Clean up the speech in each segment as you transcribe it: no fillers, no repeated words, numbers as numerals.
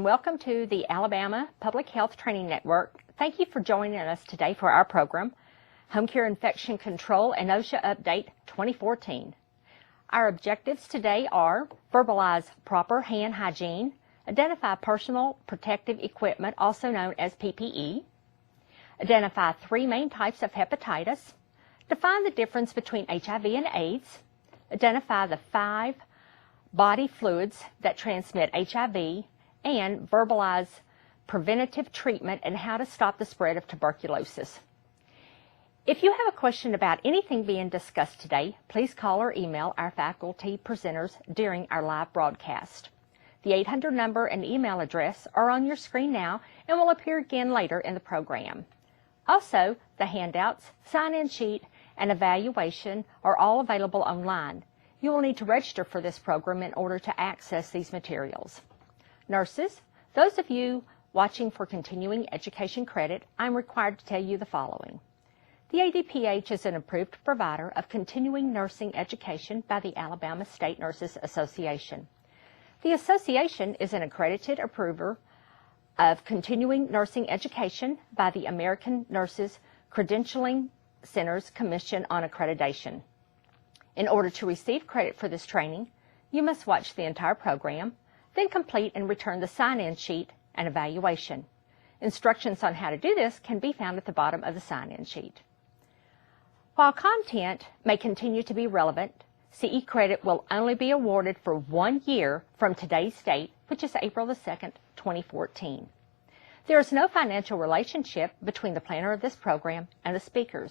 and welcome to the Alabama Public Health Training Network. Thank you for joining us today for our program, Home Care Infection Control and OSHA Update 2014. Our objectives today are verbalize proper hand hygiene, identify personal protective equipment, also known as PPE, identify 3 main types of hepatitis, define the difference between HIV and AIDS, identify the 5 body fluids that transmit HIV, and verbalize preventative treatment and how to stop the spread of tuberculosis. If you have a question about anything being discussed today, please call or email our faculty presenters during our live broadcast. The 800 number and email address are on your screen now and will appear again later in the program. Also, the handouts, sign-in sheet, and evaluation are all available online. You will need to register for this program in order to access these materials. Nurses, those of you watching for continuing education credit, I'm required to tell you the following. The ADPH is an approved provider of continuing nursing education by the Alabama State Nurses Association. The association is an accredited approver of continuing nursing education by the American Nurses Credentialing Centers Commission on Accreditation. In order to receive credit for this training, you must watch the entire program, then complete and return the sign-in sheet and evaluation. Instructions on how to do this can be found at the bottom of the sign-in sheet. While content may continue to be relevant, CE credit will only be awarded for 1 year from today's date, which is April the 2nd, 2014. There is no financial relationship between the planner of this program and the speakers.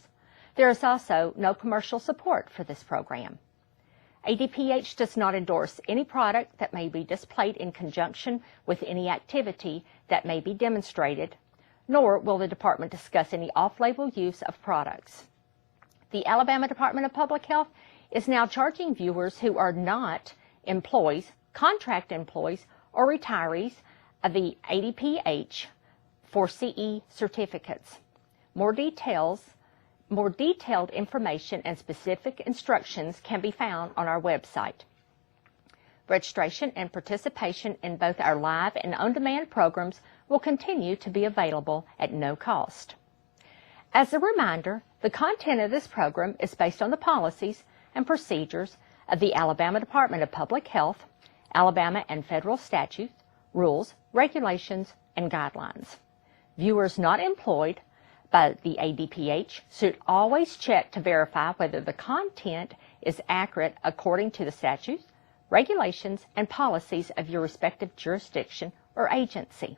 There is also no commercial support for this program. ADPH does not endorse any product that may be displayed in conjunction with any activity that may be demonstrated, nor will the department discuss any off-label use of products. The Alabama Department of Public Health is now charging viewers who are not employees, contract employees, or retirees of the ADPH for CE certificates. More detailed information and specific instructions can be found on our website. Registration and participation in both our live and on-demand programs will continue to be available at no cost. As a reminder, the content of this program is based on the policies and procedures of the Alabama Department of Public Health, Alabama and federal statutes, rules, regulations, and guidelines. Viewers not employed by the ADPH should always check to verify whether the content is accurate according to the statutes, regulations, and policies of your respective jurisdiction or agency.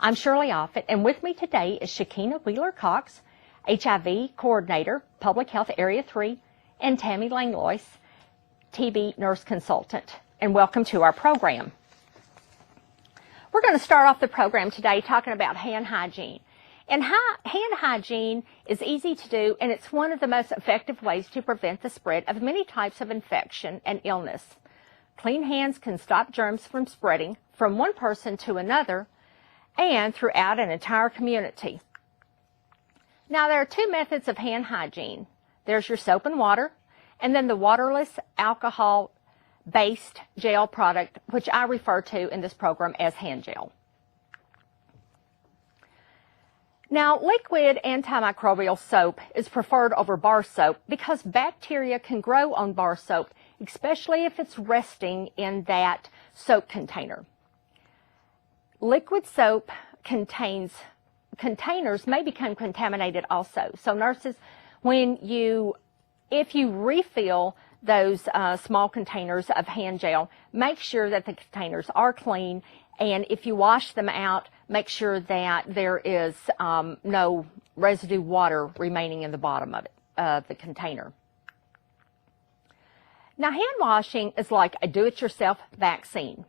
I'm Shirley Offit, and with me today is Shakina Wheeler-Cox, HIV Coordinator, Public Health Area 3, and Tammy Langlois, TB Nurse Consultant, and welcome to our program. We're going to start off the program today talking about hand hygiene. And hand hygiene is easy to do, and it's one of the most effective ways to prevent the spread of many types of infection and illness. Clean hands can stop germs from spreading from one person to another and throughout an entire community. Now, there are 2 methods of hand hygiene. There's your soap and water, and then the waterless alcohol-based gel product, which I refer to in this program as hand gel. Now, liquid antimicrobial soap is preferred over bar soap because bacteria can grow on bar soap, especially if it's resting in that soap container. Liquid soap containers may become contaminated also. So nurses, if you refill those small containers of hand gel, make sure that the containers are clean, and if you wash them out, make sure that there is no residue water remaining in the bottom of the container. Now, hand washing is like a do-it-yourself vaccine.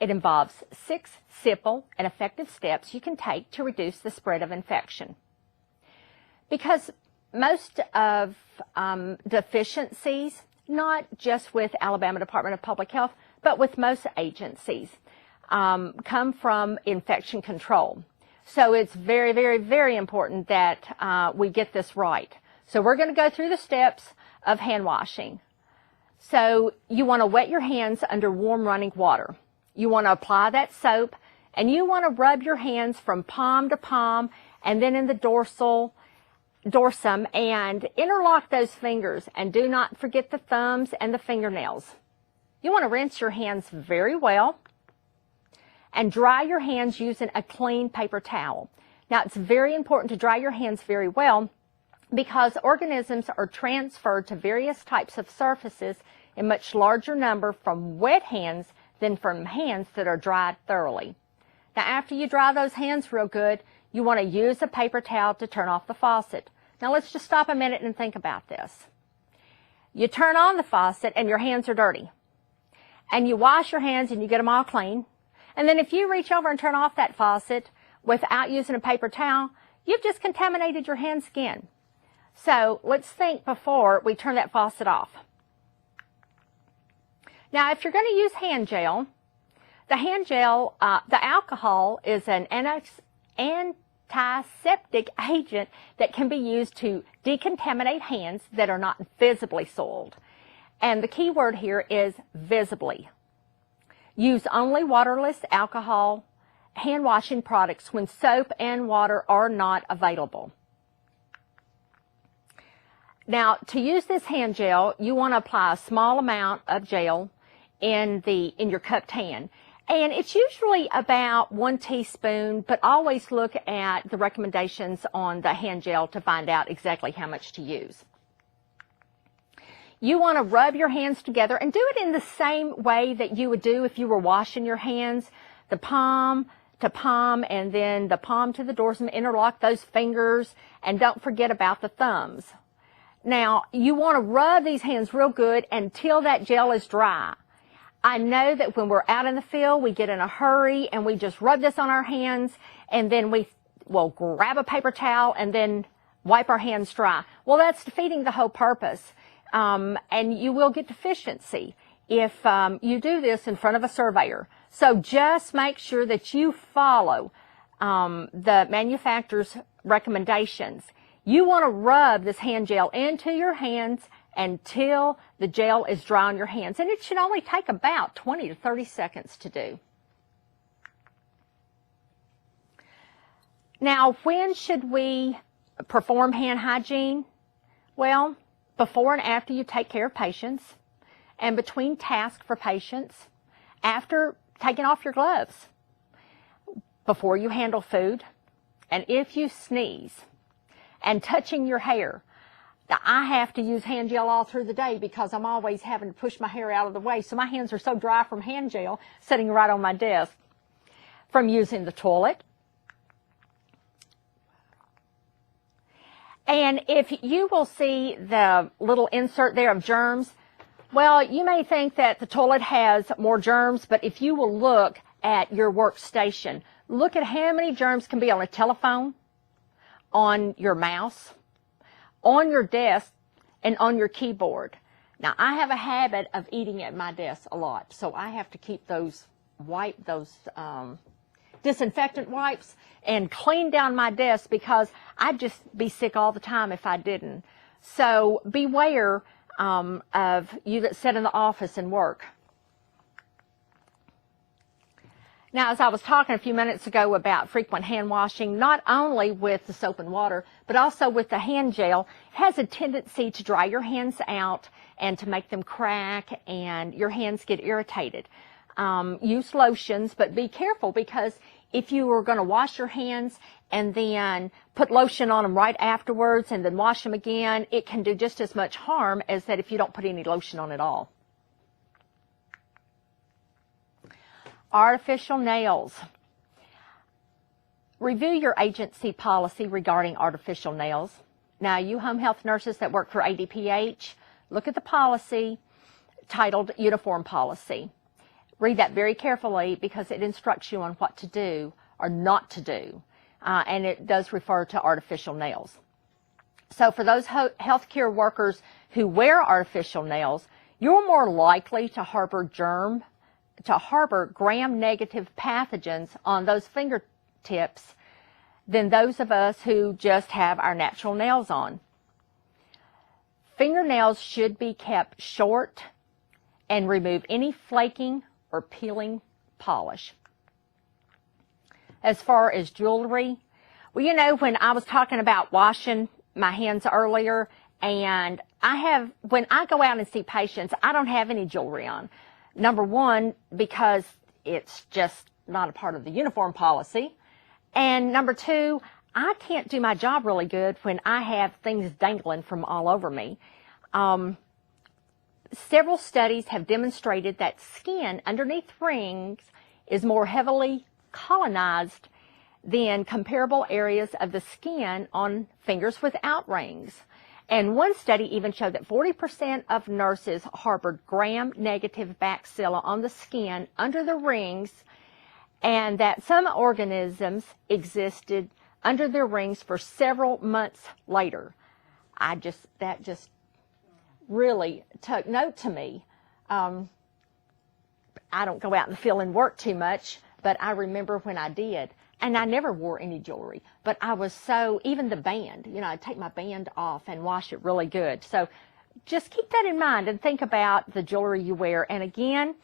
It involves 6 simple and effective steps you can take to reduce the spread of infection. Because most of deficiencies, not just with Alabama Department of Public Health, but with most agencies, come from infection control. So it's very, very, very important that we get this right. So we're going to go through the steps of hand washing. So you want to wet your hands under warm running water. You want to apply that soap And you want to rub your hands from palm to palm and then in the dorsum, and interlock those fingers, and do not forget the thumbs and the fingernails. You want to rinse your hands very well and dry your hands using a clean paper towel. Now, it's very important to dry your hands very well because organisms are transferred to various types of surfaces in much larger number from wet hands than from hands that are dried thoroughly. Now, after you dry those hands real good, you want to use a paper towel to turn off the faucet. Now, let's just stop a minute and think about this. You turn on the faucet and your hands are dirty. And you wash your hands and you get them all clean. And then if you reach over and turn off that faucet without using a paper towel, you've just contaminated your hands again. So let's think before we turn that faucet off. Now, if you're going to use hand gel, the alcohol is an antiseptic agent that can be used to decontaminate hands that are not visibly soiled. And the key word here is visibly. Use only waterless alcohol hand washing products when soap and water are not available. Now, to use this hand gel, you want to apply a small amount of gel in your cupped hand. And it's usually about 1 teaspoon, but always look at the recommendations on the hand gel to find out exactly how much to use. You want to rub your hands together and do it in the same way that you would do if you were washing your hands. The palm to palm and then the palm to the dorsum. Interlock those fingers and don't forget about the thumbs. Now, you want to rub these hands real good until that gel is dry. I know that when we're out in the field, we get in a hurry and we just rub this on our hands and then we will grab a paper towel and then wipe our hands dry. Well, that's defeating the whole purpose. And you will get deficiency if you do this in front of a surveyor. So just make sure that you follow the manufacturer's recommendations. You want to rub this hand gel into your hands until the gel is dry on your hands. And it should only take about 20 to 30 seconds to do. Now, when should we perform hand hygiene? Well, before and after you take care of patients, and between tasks for patients, after taking off your gloves, before you handle food, and if you sneeze, and touching your hair. Now, I have to use hand gel all through the day because I'm always having to push my hair out of the way, so my hands are so dry from hand gel sitting right on my desk. From using the toilet. And if you will see the little insert there of germs, well, you may think that the toilet has more germs, but if you will look at your workstation, look at how many germs can be on a telephone, on your mouse, on your desk, and on your keyboard. Now, I have a habit of eating at my desk a lot, so I have to keep those disinfectant wipes and clean down my desk because I'd just be sick all the time if I didn't. So beware of you that sit in the office and work. Now, as I was talking a few minutes ago about frequent hand washing, not only with the soap and water, but also with the hand gel, it has a tendency to dry your hands out and to make them crack and your hands get irritated. Use lotions, but be careful because if you are going to wash your hands and then put lotion on them right afterwards and then wash them again, it can do just as much harm as that if you don't put any lotion on at all. Artificial nails. Review your agency policy regarding artificial nails. Now, you home health nurses that work for ADPH, look at the policy titled Uniform Policy. Read that very carefully because it instructs you on what to do or not to do, and it does refer to artificial nails. So for those healthcare workers who wear artificial nails, you're more likely to harbor gram-negative pathogens on those fingertips than those of us who just have our natural nails on. Fingernails should be kept short and remove any flaking or peeling polish. as far as jewelry, well, you know, when I was talking about washing my hands earlier, and when I go out and see patients, I don't have any jewelry on. Number one, because it's just not a part of the uniform policy. And number two, I can't do my job really good when I have things dangling from all over me. Several studies have demonstrated that skin underneath rings is more heavily colonized than comparable areas of the skin on fingers without rings. And one study even showed that 40% of nurses harbored gram-negative bacilli on the skin under the rings, and that some organisms existed under their rings for several months later. That just really took note to me. I don't go out in the field and work too much, but I remember when I did. And I never wore any jewelry, but I was even the band, you know, I'd take my band off and wash it really good. So just keep that in mind and think about the jewelry you wear. And again,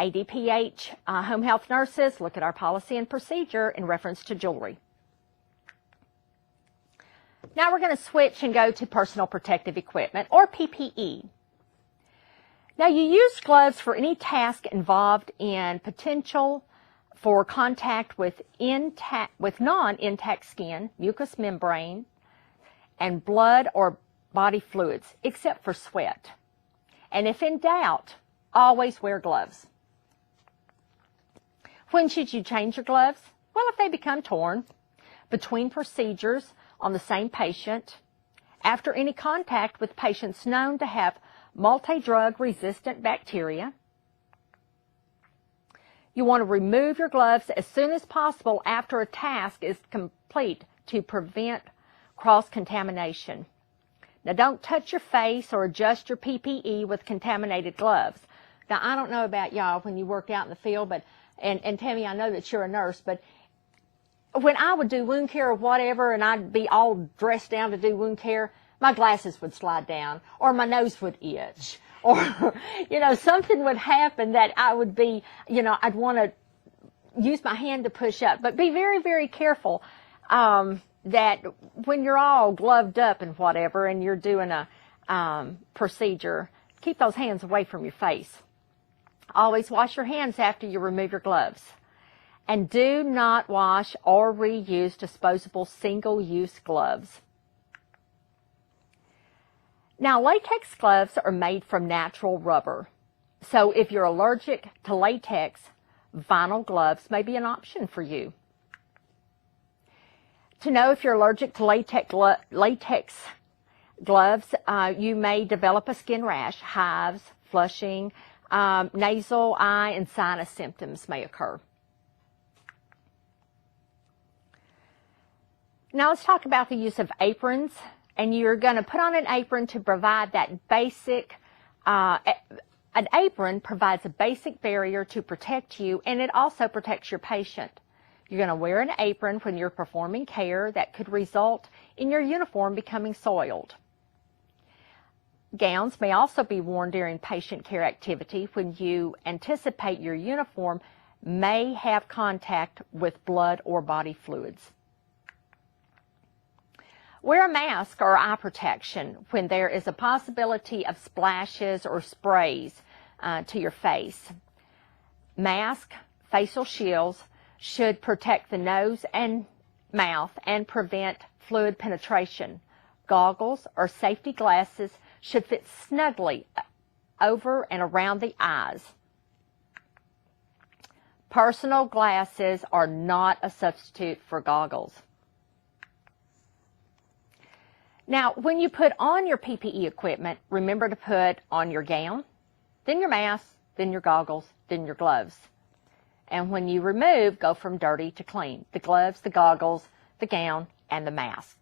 ADPH home health nurses, look at our policy and procedure in reference to jewelry. Now we're going to switch and go to personal protective equipment, or PPE. Now you use gloves for any task involved in potential for contact with non-intact skin, mucous membrane, and blood or body fluids, except for sweat. And if in doubt, always wear gloves. When should you change your gloves? Well, if they become torn, between procedures on the same patient, after any contact with patients known to have multi-drug resistant bacteria. You want to remove your gloves as soon as possible after a task is complete to prevent cross-contamination. Now, don't touch your face or adjust your PPE with contaminated gloves. Now, I don't know about y'all when you work out in the field, and Tammy, I know that you're a nurse, but when I would do wound care or whatever, and I'd be all dressed down to do wound care, my glasses would slide down, or my nose would itch, or, you know, something would happen that I would be, you know, I'd want to use my hand to push up. But be very, very careful that when you're all gloved up and whatever, and you're doing a procedure, keep those hands away from your face. Always wash your hands after you remove your gloves. And do not wash or reuse disposable single-use gloves. Now, latex gloves are made from natural rubber. So if you're allergic to latex, vinyl gloves may be an option for you. To know if you're allergic to latex gloves, you may develop a skin rash, hives, flushing, nasal, eye, and sinus symptoms may occur. Now let's talk about the use of aprons. And you're going to put on an apron to provide that basic, an apron provides a basic barrier to protect you, and it also protects your patient. You're going to wear an apron when you're performing care that could result in your uniform becoming soiled. Gowns may also be worn during patient care activity when you anticipate your uniform may have contact with blood or body fluids. Wear a mask or eye protection when there is a possibility of splashes or sprays to your face. Mask, facial shields should protect the nose and mouth and prevent fluid penetration. Goggles or safety glasses should fit snugly over and around the eyes. Personal glasses are not a substitute for goggles. Now, when you put on your PPE equipment, remember to put on your gown, then your mask, then your goggles, then your gloves. And when you remove, go from dirty to clean. The gloves, the goggles, the gown, and the mask.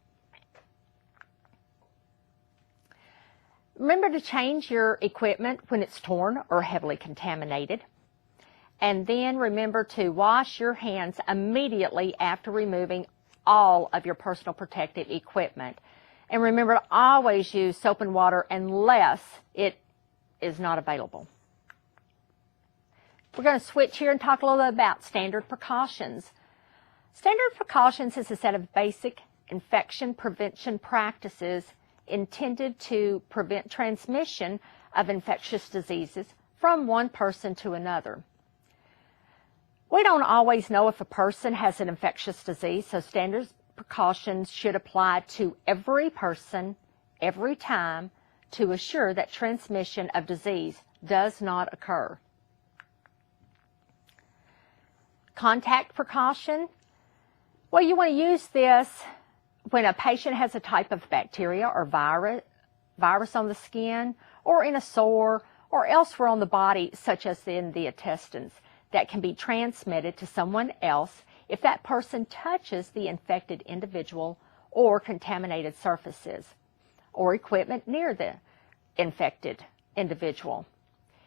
Remember to change your equipment when it's torn or heavily contaminated. And then remember to wash your hands immediately after removing all of your personal protective equipment. And remember to always use soap and water unless it is not available. We're going to switch here and talk a little bit about standard precautions. Standard precautions is a set of basic infection prevention practices intended to prevent transmission of infectious diseases from one person to another. We don't always know if a person has an infectious disease, so standard precautions should apply to every person, every time, to assure that transmission of disease does not occur. Contact precaution. Well, you want to use this when a patient has a type of bacteria or virus on the skin or in a sore or elsewhere on the body, such as in the intestines, that can be transmitted to someone else if that person touches the infected individual or contaminated surfaces or equipment near the infected individual.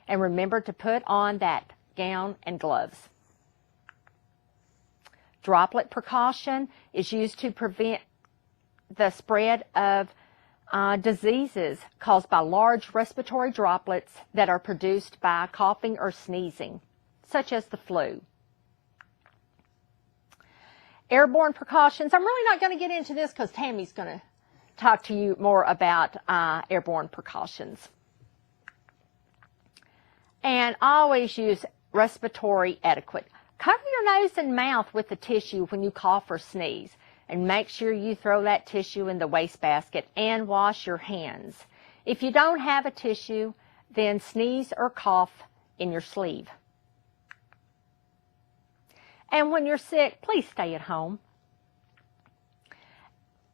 And remember to put on that gown and gloves. Droplet precaution is used to prevent the spread of diseases caused by large respiratory droplets that are produced by coughing or sneezing, such as the flu. Airborne precautions. I'm really not going to get into this because Tammy's going to talk to you more about airborne precautions. And always use respiratory etiquette. Cover your nose and mouth with the tissue when you cough or sneeze. And make sure you throw that tissue in the wastebasket and wash your hands. If you don't have a tissue, then sneeze or cough in your sleeve. And when you're sick, please stay at home.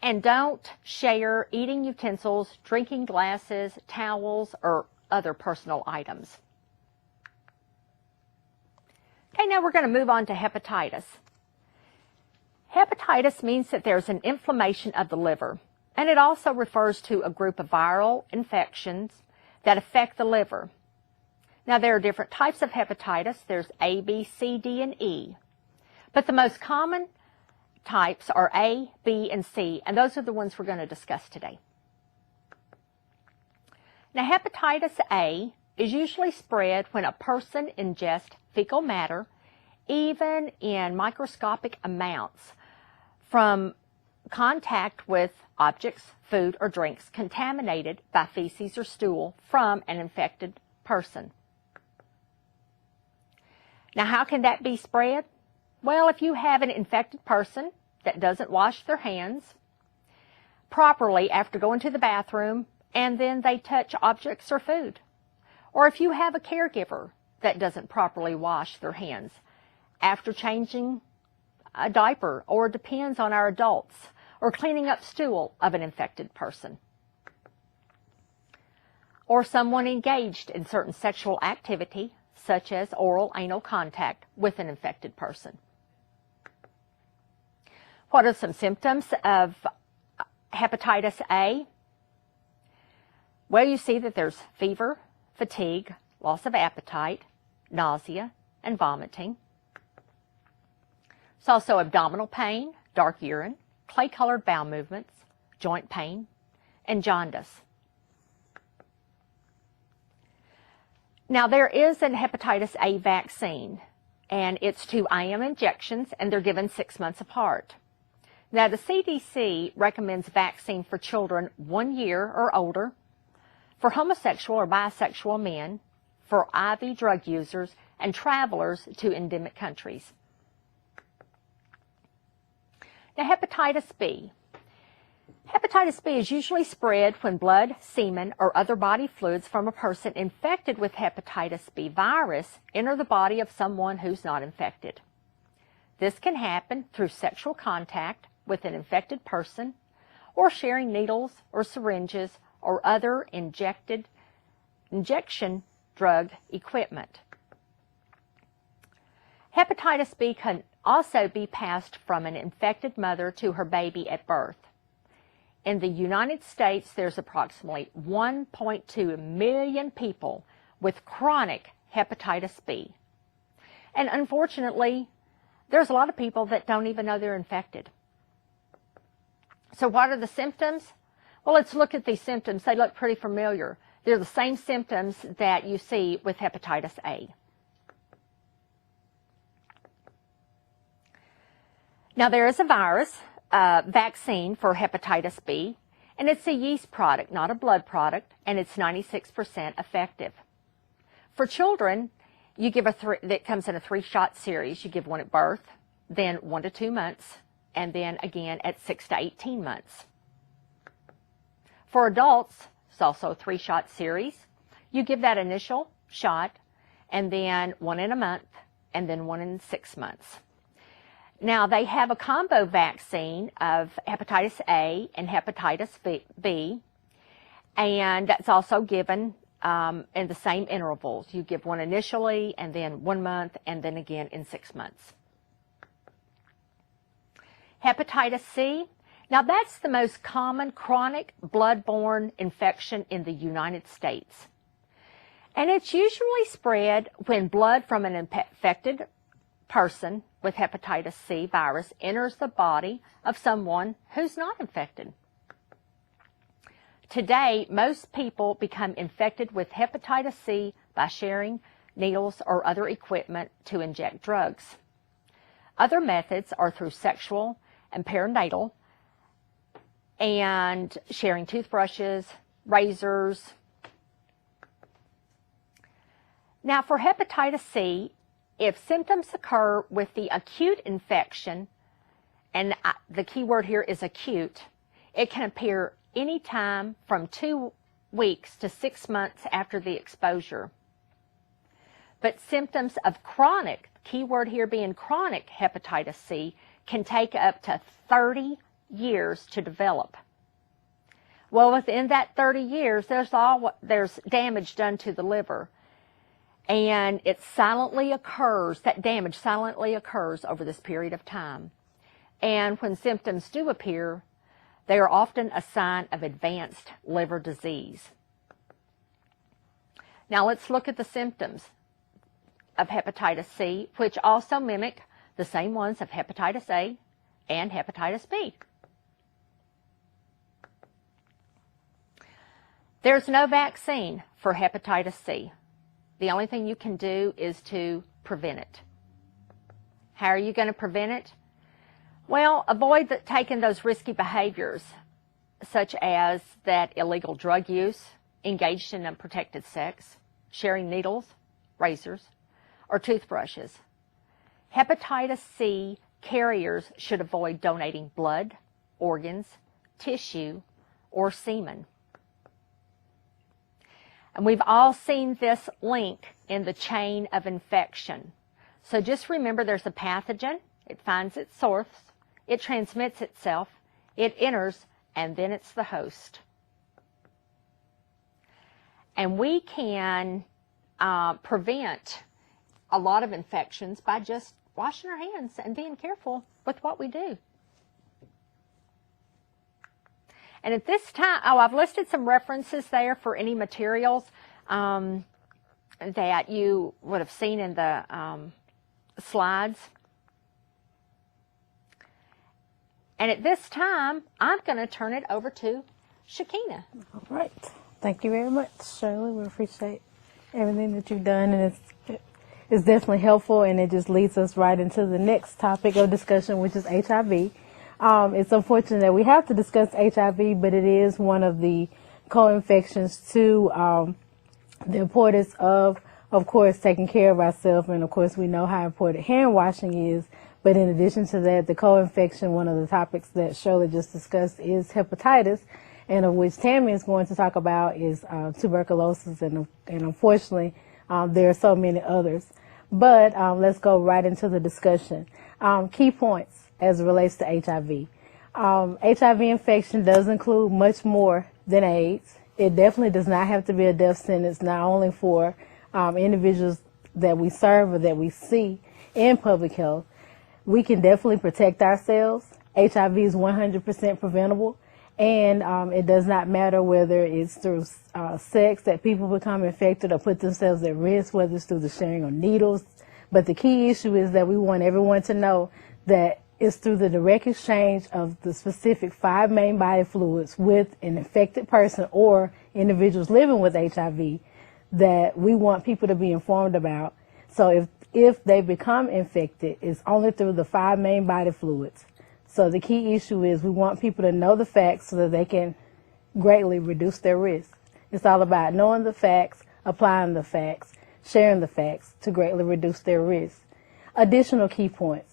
And don't share eating utensils, drinking glasses, towels, or other personal items. Okay, now we're going to move on to hepatitis. Hepatitis means that there's an inflammation of the liver, and it also refers to a group of viral infections that affect the liver. Now, there are different types of hepatitis. There's A, B, C, D, and E. But the most common types are A, B, and C, and those are the ones we're going to discuss today. Now, hepatitis A is usually spread when a person ingests fecal matter, even in microscopic amounts, from contact with objects, food, or drinks contaminated by feces or stool from an infected person. Now, how can that be spread? Well, if you have an infected person that doesn't wash their hands properly after going to the bathroom, and then they touch objects or food. Or if you have a caregiver that doesn't properly wash their hands after changing a diaper, or depends on our adults, or cleaning up stool of an infected person. Or someone engaged in certain sexual activity, such as oral anal contact with an infected person. What are some symptoms of hepatitis A? Well, you see that there's fever, fatigue, loss of appetite, nausea, and vomiting. It's also abdominal pain, dark urine, clay-colored bowel movements, joint pain, and jaundice. Now, there is an hepatitis A vaccine, and it's 2 IM injections, and they're given 6 months apart. Now, the CDC recommends vaccine for children 1 year or older, for homosexual or bisexual men, for IV drug users, and travelers to endemic countries. Now, hepatitis B. Hepatitis B is usually spread when blood, semen, or other body fluids from a person infected with hepatitis B virus enter the body of someone who's not infected. This can happen through sexual contact with an infected person, or sharing needles or syringes or other injection drug equipment. Hepatitis B can also be passed from an infected mother to her baby at birth. In the United States, there's approximately 1.2 million people with chronic hepatitis B. And unfortunately, there's a lot of people that don't even know they're infected. So what are the symptoms? Well, let's look at these symptoms. They look pretty familiar. They're the same symptoms that you see with hepatitis A. Now, there is a virus vaccine for hepatitis B, and it's a yeast product, not a blood product, and it's 96% effective. For children, you give that comes in a 3-shot series. You give one at birth, then 1 to 2 months, and then again at 6 to 18 months. For adults, it's also a 3-shot series. You give that initial shot, and then 1 in a month, and then 1 in 6 months. Now, they have a combo vaccine of hepatitis A and hepatitis B, and that's also given in the same intervals. You give one initially, and then 1 month, and then again in 6 months. Hepatitis C, now that's the most common chronic blood-borne infection in the United States. And it's usually spread when blood from an infected person with hepatitis C virus enters the body of someone who's not infected. Today, most people become infected with hepatitis C by sharing needles or other equipment to inject drugs. Other methods are through sexual and perinatal, and sharing toothbrushes, razors. Now, for hepatitis C, if symptoms occur with the acute infection, and the key word here is acute, it can appear anytime from 2 weeks to 6 months after the exposure. But symptoms of chronic, key word here being chronic hepatitis C, can take up to 30 years to develop. Well, within that 30 years, there's damage done to the liver. And it silently occurs, that damage silently occurs over this period of time. And when symptoms do appear, they are often a sign of advanced liver disease. Now let's look at the symptoms of hepatitis C, which also mimic the same ones of hepatitis A and hepatitis B. There's no vaccine for hepatitis C. The only thing you can do is to prevent it. How are you going to prevent it? Well, avoid taking those risky behaviors, such as that illegal drug use, engaged in unprotected sex, sharing needles, razors, or toothbrushes. Hepatitis C carriers should avoid donating blood, organs, tissue, or semen. And we've all seen this link in the chain of infection. So just remember there's a pathogen, it finds its source, it transmits itself, it enters, and then it's the host. And we can prevent a lot of infections by just washing our hands and being careful with what we do. And at this time, I've listed some references there for any materials that you would have seen in the slides. And at this time, I'm going to turn it over to Shakina. All right. Thank you very much, Shirley. We appreciate everything that you've done, and it's definitely helpful, and it just leads us right into the next topic of discussion, which is HIV. It's unfortunate that we have to discuss HIV, but it is one of the co-infections to the importance of course, taking care of ourselves, and of course, we know how important hand washing is. But in addition to that, the co-infection, one of the topics that Shirley just discussed is hepatitis, and of which Tammy is going to talk about is tuberculosis, and unfortunately, there are so many others. But let's go right into the discussion. Key points as it relates to HIV. HIV infection does include much more than AIDS. It definitely does not have to be a death sentence, not only for individuals that we serve or that we see in public health. We can definitely protect ourselves. HIV is 100% preventable, and it does not matter whether it's through sex that people become infected or put themselves at risk, whether it's through the sharing of needles. But the key issue is that we want everyone to know that it's through the direct exchange of the specific 5 main body fluids with an infected person or individuals living with HIV that we want people to be informed about. So if they become infected, it's only through the 5 main body fluids. So the key issue is we want people to know the facts so that they can greatly reduce their risk. It's all about knowing the facts, applying the facts, sharing the facts to greatly reduce their risk. Additional key points.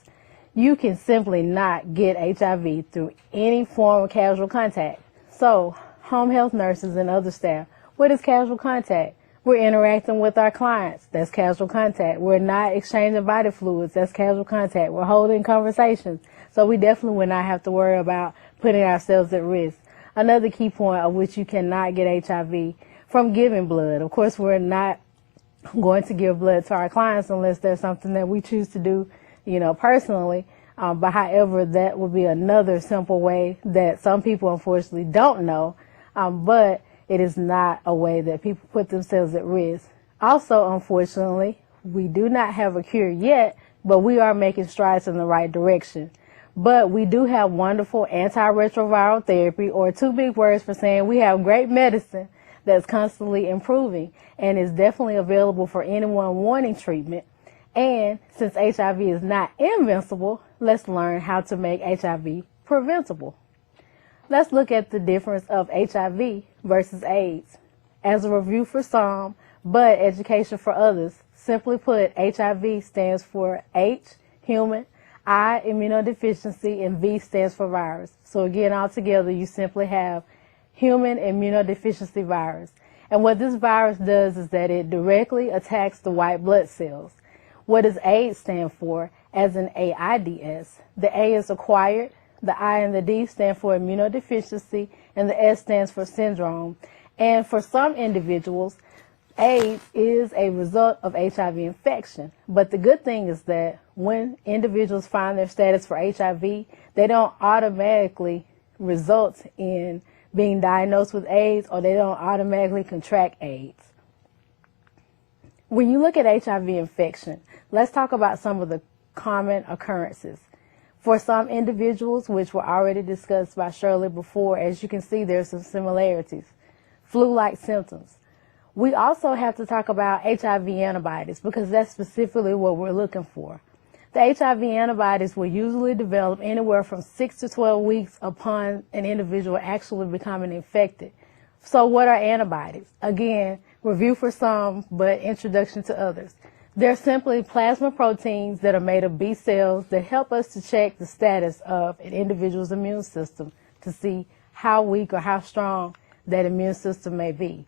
You can simply not get HIV through any form of casual contact. So, home health nurses and other staff, what is casual contact? We're interacting with our clients. That's casual contact. We're not exchanging body fluids. That's casual contact. We're holding conversations. So we definitely would not have to worry about putting ourselves at risk. Another key point of which you cannot get HIV from giving blood. Of course, we're not going to give blood to our clients unless there's something that we choose to do, personally. But however, that would be another simple way that some people unfortunately don't know. But it is not a way that people put themselves at risk. Also, unfortunately, we do not have a cure yet, but we are making strides in the right direction. But we do have wonderful antiretroviral therapy, or two big words for saying we have great medicine that's constantly improving and is definitely available for anyone wanting treatment. And since HIV is not invincible, let's learn how to make HIV preventable. Let's look at the difference of HIV versus AIDS. As a review for some, but education for others, simply put, HIV stands for H, human, I, immunodeficiency, and V stands for virus. So again, altogether, you simply have human immunodeficiency virus. And what this virus does is that it directly attacks the white blood cells. What does AIDS stand for? As in AIDS. The A is acquired, the I and the D stand for immunodeficiency, and the S stands for syndrome. And for some individuals, AIDS is a result of HIV infection. But the good thing is that when individuals find their status for HIV, they don't automatically result in being diagnosed with AIDS, or they don't automatically contract AIDS. When you look at HIV infection, let's talk about some of the common occurrences. For some individuals, which were already discussed by Shirley before, as you can see, there's some similarities. Flu-like symptoms. We also have to talk about HIV antibodies because that's specifically what we're looking for. The HIV antibodies will usually develop anywhere from 6 to 12 weeks upon an individual actually becoming infected. So what are antibodies? Again, review for some, but introduction to others. They're simply plasma proteins that are made of B cells that help us to check the status of an individual's immune system to see how weak or how strong that immune system may be.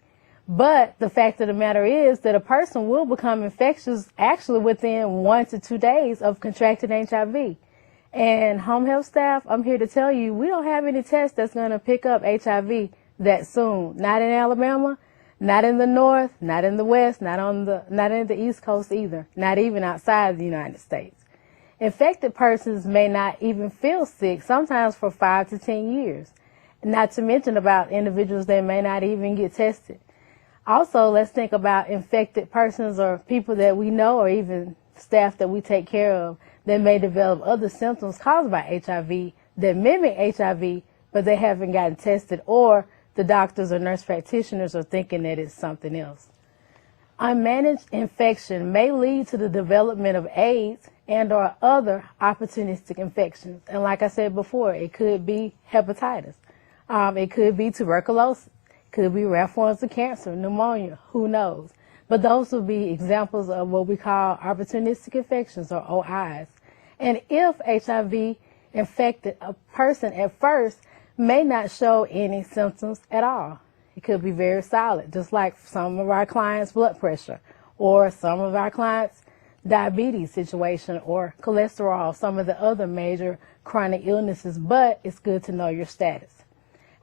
But the fact of the matter is that a person will become infectious actually within 1 to 2 days of contracting HIV. And home health staff, I'm here to tell you, we don't have any tests that's going to pick up HIV that soon. Not in Alabama, not in the North, not in the West, not in the East Coast either, not even outside the United States. Infected persons may not even feel sick, sometimes for 5 to 10 years, not to mention about individuals that may not even get tested. Also, let's think about infected persons or people that we know or even staff that we take care of that may develop other symptoms caused by HIV that mimic HIV, but they haven't gotten tested, or the doctors or nurse practitioners are thinking that it's something else. Unmanaged infection may lead to the development of AIDS and or other opportunistic infections. And like I said before, it could be hepatitis. It could be tuberculosis. Could be rare forms of cancer, pneumonia, who knows. But those would be examples of what we call opportunistic infections, or OIs. And if HIV infected a person at first may not show any symptoms at all. It could be very silent, just like some of our clients' blood pressure, or some of our clients' diabetes situation, or cholesterol, some of the other major chronic illnesses, but it's good to know your status.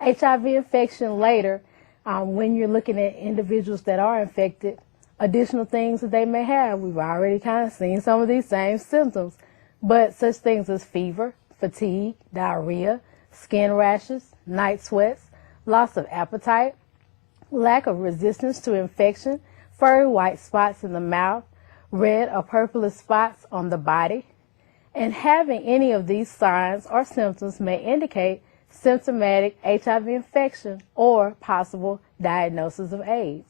HIV infection later, when you're looking at individuals that are infected, additional things that they may have. We've already kind of seen some of these same symptoms, but such things as fever, fatigue, diarrhea, skin rashes, night sweats, loss of appetite, lack of resistance to infection, furry white spots in the mouth, red or purplish spots on the body. And having any of these signs or symptoms may indicate symptomatic HIV infection or possible diagnosis of AIDS.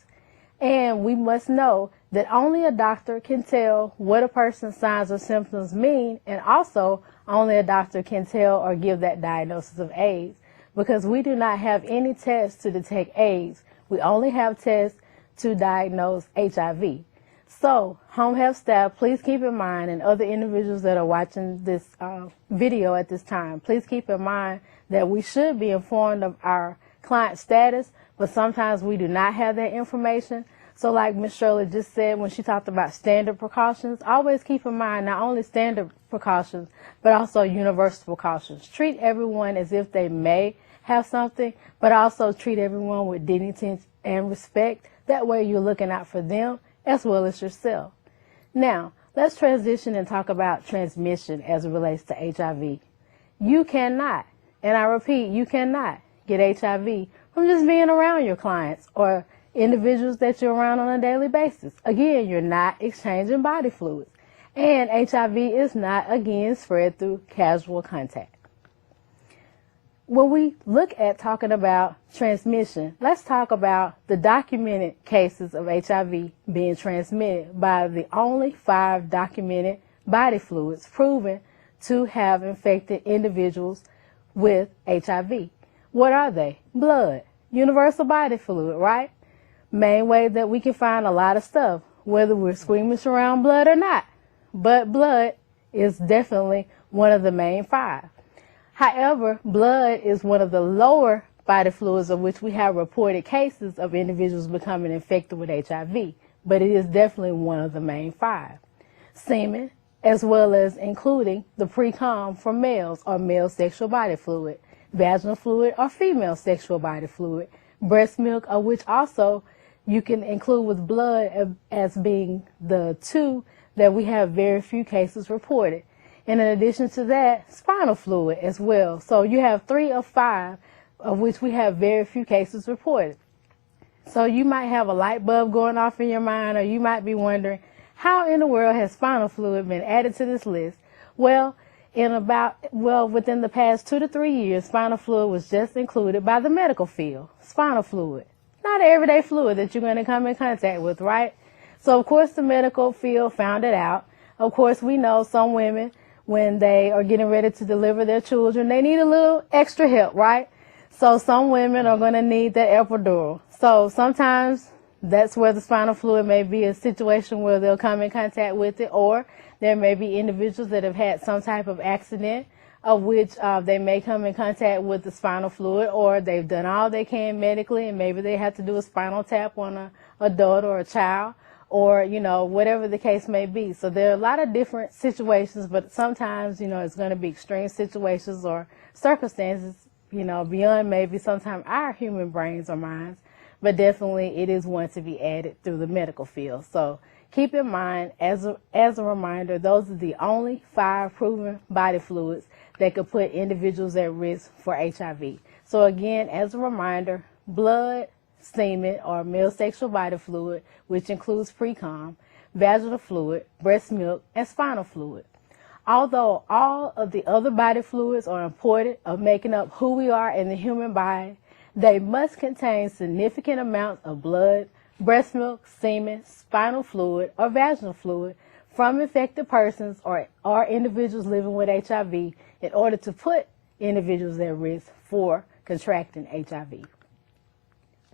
And we must know that only a doctor can tell what a person's signs or symptoms mean, and also only a doctor can tell or give that diagnosis of AIDS, because we do not have any tests to detect AIDS. We only have tests to diagnose HIV. So, home health staff, please keep in mind, and other individuals that are watching this video at this time, please keep in mind that we should be informed of our client status, but sometimes we do not have that information. So like Ms. Shirley just said when she talked about standard precautions, always keep in mind not only standard precautions, but also universal precautions. Treat everyone as if they may have something, but also treat everyone with dignity and respect. That way you're looking out for them as well as yourself. Now, let's transition and talk about transmission as it relates to HIV. You cannot, and I repeat, you cannot get HIV from just being around your clients or individuals that you're around on a daily basis. Again, you're not exchanging body fluids. And HIV is not, again, spread through casual contact. When we look at talking about transmission, let's talk about the documented cases of HIV being transmitted by the only 5 documented body fluids proven to have infected individuals with HIV. What are they? Blood, universal body fluid, right? Main way that we can find a lot of stuff, whether we're squeamish around blood or not. But blood is definitely one of the main 5. However, blood is one of the lower body fluids of which we have reported cases of individuals becoming infected with HIV, but it is definitely one of the main 5. Semen, as well as including the pre-com for males or male sexual body fluid, vaginal fluid or female sexual body fluid, breast milk, of which also you can include with blood as being the 2 that we have very few cases reported. And in addition to that, spinal fluid as well. So you have 3 of 5 of which we have very few cases reported. So you might have a light bulb going off in your mind, or you might be wondering, how in the world has spinal fluid been added to this list? Well, within the past 2 to 3 years, spinal fluid was just included by the medical field. Spinal fluid, not an everyday fluid that you're going to come in contact with, right? So of course the medical field found it out. Of course we know some women, when they are getting ready to deliver their children, they need a little extra help, right? So some women are going to need that epidural. So sometimes that's where the spinal fluid may be a situation where they'll come in contact with it, or there may be individuals that have had some type of accident of which they may come in contact with the spinal fluid, or they've done all they can medically and maybe they have to do a spinal tap on an adult or a child, or, whatever the case may be. So there are a lot of different situations, but sometimes, it's going to be extreme situations or circumstances, beyond maybe sometimes our human brains or minds, but definitely it is one to be added through the medical field. So keep in mind, as a reminder, those are the only 5 proven body fluids that could put individuals at risk for HIV. So again, as a reminder, blood, semen or male sexual body fluid, which includes pre-com, vaginal fluid, breast milk, and spinal fluid. Although all of the other body fluids are important of making up who we are in the human body, they must contain significant amounts of blood, breast milk, semen, spinal fluid, or vaginal fluid from infected persons or individuals living with HIV in order to put individuals at risk for contracting HIV.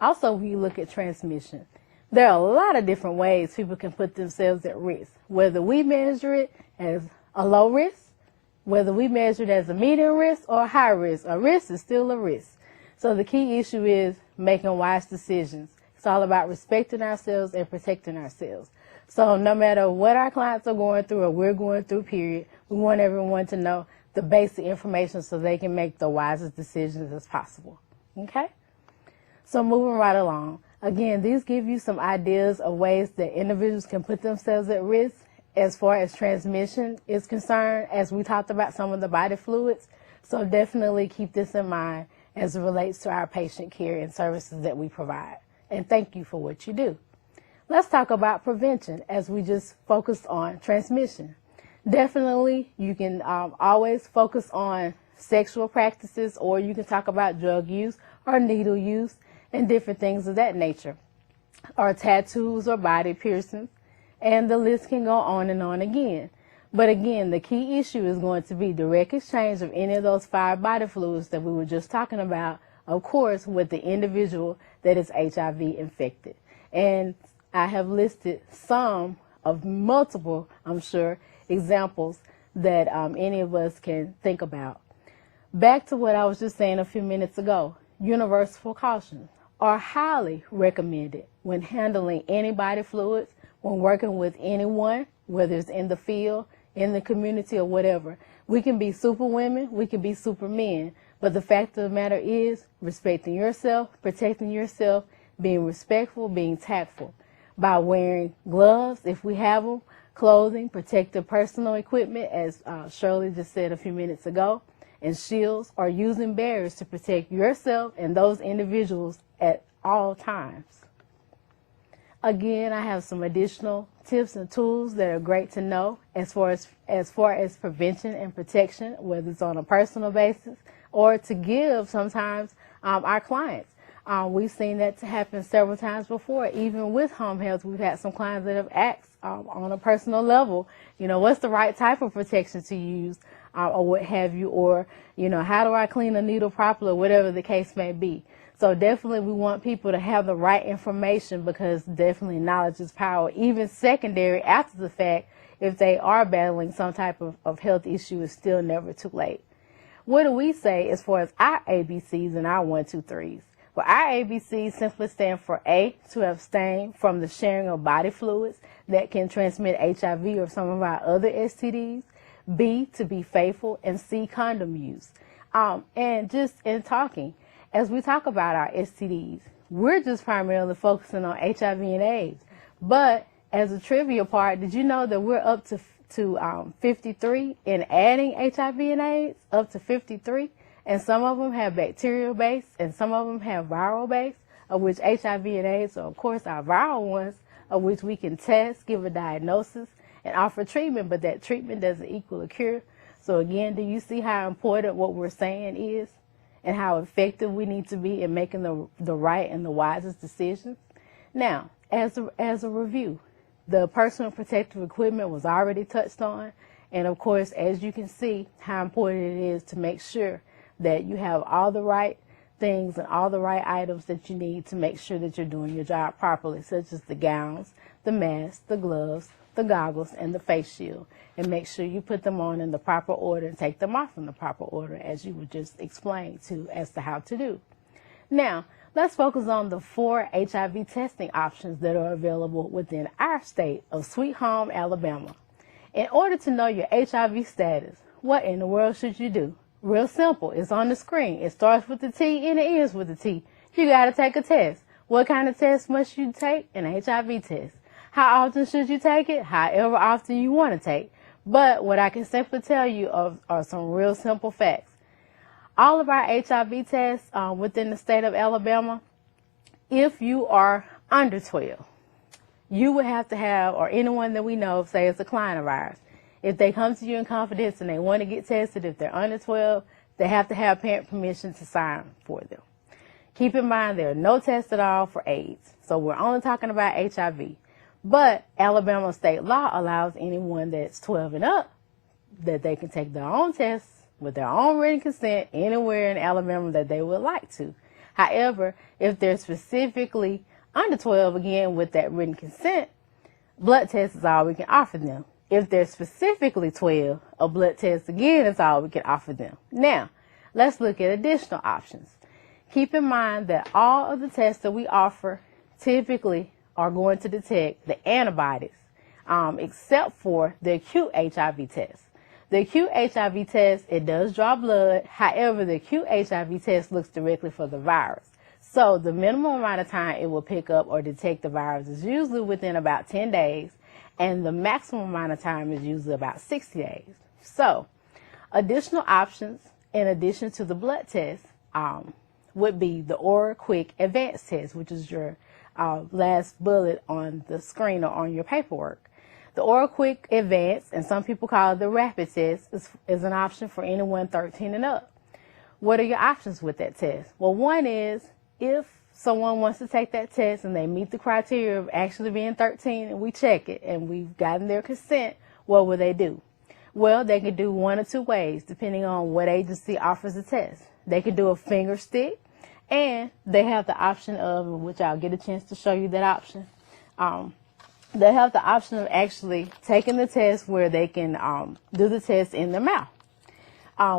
Also, when you look at transmission, there are a lot of different ways people can put themselves at risk, whether we measure it as a low risk, whether we measure it as a medium risk or a high risk. A risk is still a risk. So the key issue is making wise decisions. It's all about respecting ourselves and protecting ourselves. So no matter what our clients are going through or we're going through, period, we want everyone to know the basic information so they can make the wisest decisions as possible. Okay? So moving right along. Again, these give you some ideas of ways that individuals can put themselves at risk as far as transmission is concerned, as we talked about some of the body fluids. So definitely keep this in mind as it relates to our patient care and services that we provide. And thank you for what you do. Let's talk about prevention as we just focused on transmission. Definitely, you can always focus on sexual practices, or you can talk about drug use or needle use and different things of that nature, or tattoos or body piercings, and the list can go on and on again. But again, the key issue is going to be direct exchange of any of those 5 body fluids that we were just talking about, of course, with the individual that is HIV infected. And I have listed some of multiple, I'm sure, examples that any of us can think about. Back to what I was just saying a few minutes ago, universal precautions are highly recommended when handling any body fluids, when working with anyone, whether it's in the field, in the community, or whatever. We can be super women, we can be super men, but the fact of the matter is respecting yourself, protecting yourself, being respectful, being tactful by wearing gloves if we have them, clothing, protective personal equipment, as Shirley just said a few minutes ago, and shields, or using barriers to protect yourself and those individuals at all times. Again, I have some additional tips and tools that are great to know as far as prevention and protection, whether it's on a personal basis or to give sometimes our clients. We've seen that to happen several times before. Even with home health, we've had some clients that have asked on a personal level, what's the right type of protection to use or what have you, or, how do I clean a needle properly, or whatever the case may be. So definitely we want people to have the right information, because definitely knowledge is power. Even secondary after the fact, if they are battling some type of health issue, it's still never too late. What do we say as far as our ABCs and our 1, 2, 3s? Well, our ABCs simply stand for A, to abstain from the sharing of body fluids that can transmit HIV or some of our other STDs. B, to be faithful, and C, condom use. And just in talking, as we talk about our STDs, we're just primarily focusing on HIV and AIDS. But as a trivia part, did you know that we're up to 53 in adding HIV and AIDS, up to 53? And some of them have bacterial base and some of them have viral base, of which HIV and AIDS are, of course, our viral ones, of which we can test, give a diagnosis, and offer treatment, but that treatment doesn't equal a cure. So again, do you see how important what we're saying is and how effective we need to be in making the right and the wisest decisions? Now, as a review, the personal protective equipment was already touched on. And of course, as you can see, how important it is to make sure that you have all the right things and all the right items that you need to make sure that you're doing your job properly, such as the gowns, the masks, the gloves, the goggles, and the face shield. And make sure you put them on in the proper order and take them off in the proper order, as you would just explain as to how to do. Now, let's focus on the 4 HIV testing options that are available within our state of Sweet Home, Alabama. In order to know your HIV status, what in the world should you do? Real simple. It's on the screen. It starts with the T and it ends with the T. You got to take a test. What kind of test must you take? An HIV test. How often should you take it? However often you want to take. But what I can simply tell you are some real simple facts. All of our HIV tests within the state of Alabama, if you are under 12, you would have to have, or anyone that we know, say it's a client of ours, if they come to you in confidence and they want to get tested, if they're under 12, they have to have parent permission to sign for them. Keep in mind there are no tests at all for AIDS, so we're only talking about HIV. But Alabama state law allows anyone that's 12 and up that they can take their own tests with their own written consent anywhere in Alabama that they would like to. However, if they're specifically under 12, again, with that written consent, blood test is all we can offer them. If they're specifically 12, a blood test, again, is all we can offer them. Now, let's look at additional options. Keep in mind that all of the tests that we offer typically are going to detect the antibodies, except for the acute HIV test. The acute HIV test, it does draw blood. However, the acute HIV test looks directly for the virus. So the minimum amount of time it will pick up or detect the virus is usually within about 10 days, and the maximum amount of time is usually about 60 days. So additional options in addition to the blood test would be the Oral Quick Advanced Test, which is your last bullet on the screen or on your paperwork. The Oral Quick Advanced, and some people call it the Rapid Test, is an option for anyone 13 and up. What are your options with that test? Well, one is if someone wants to take that test and they meet the criteria of actually being 13 and we check it and we've gotten their consent, what will they do? Well, they could do one or two ways, depending on what agency offers the test. They could do a finger stick, and they have the option of, which I'll get a chance to show you that option. They have the option of actually taking the test where they can do the test in their mouth.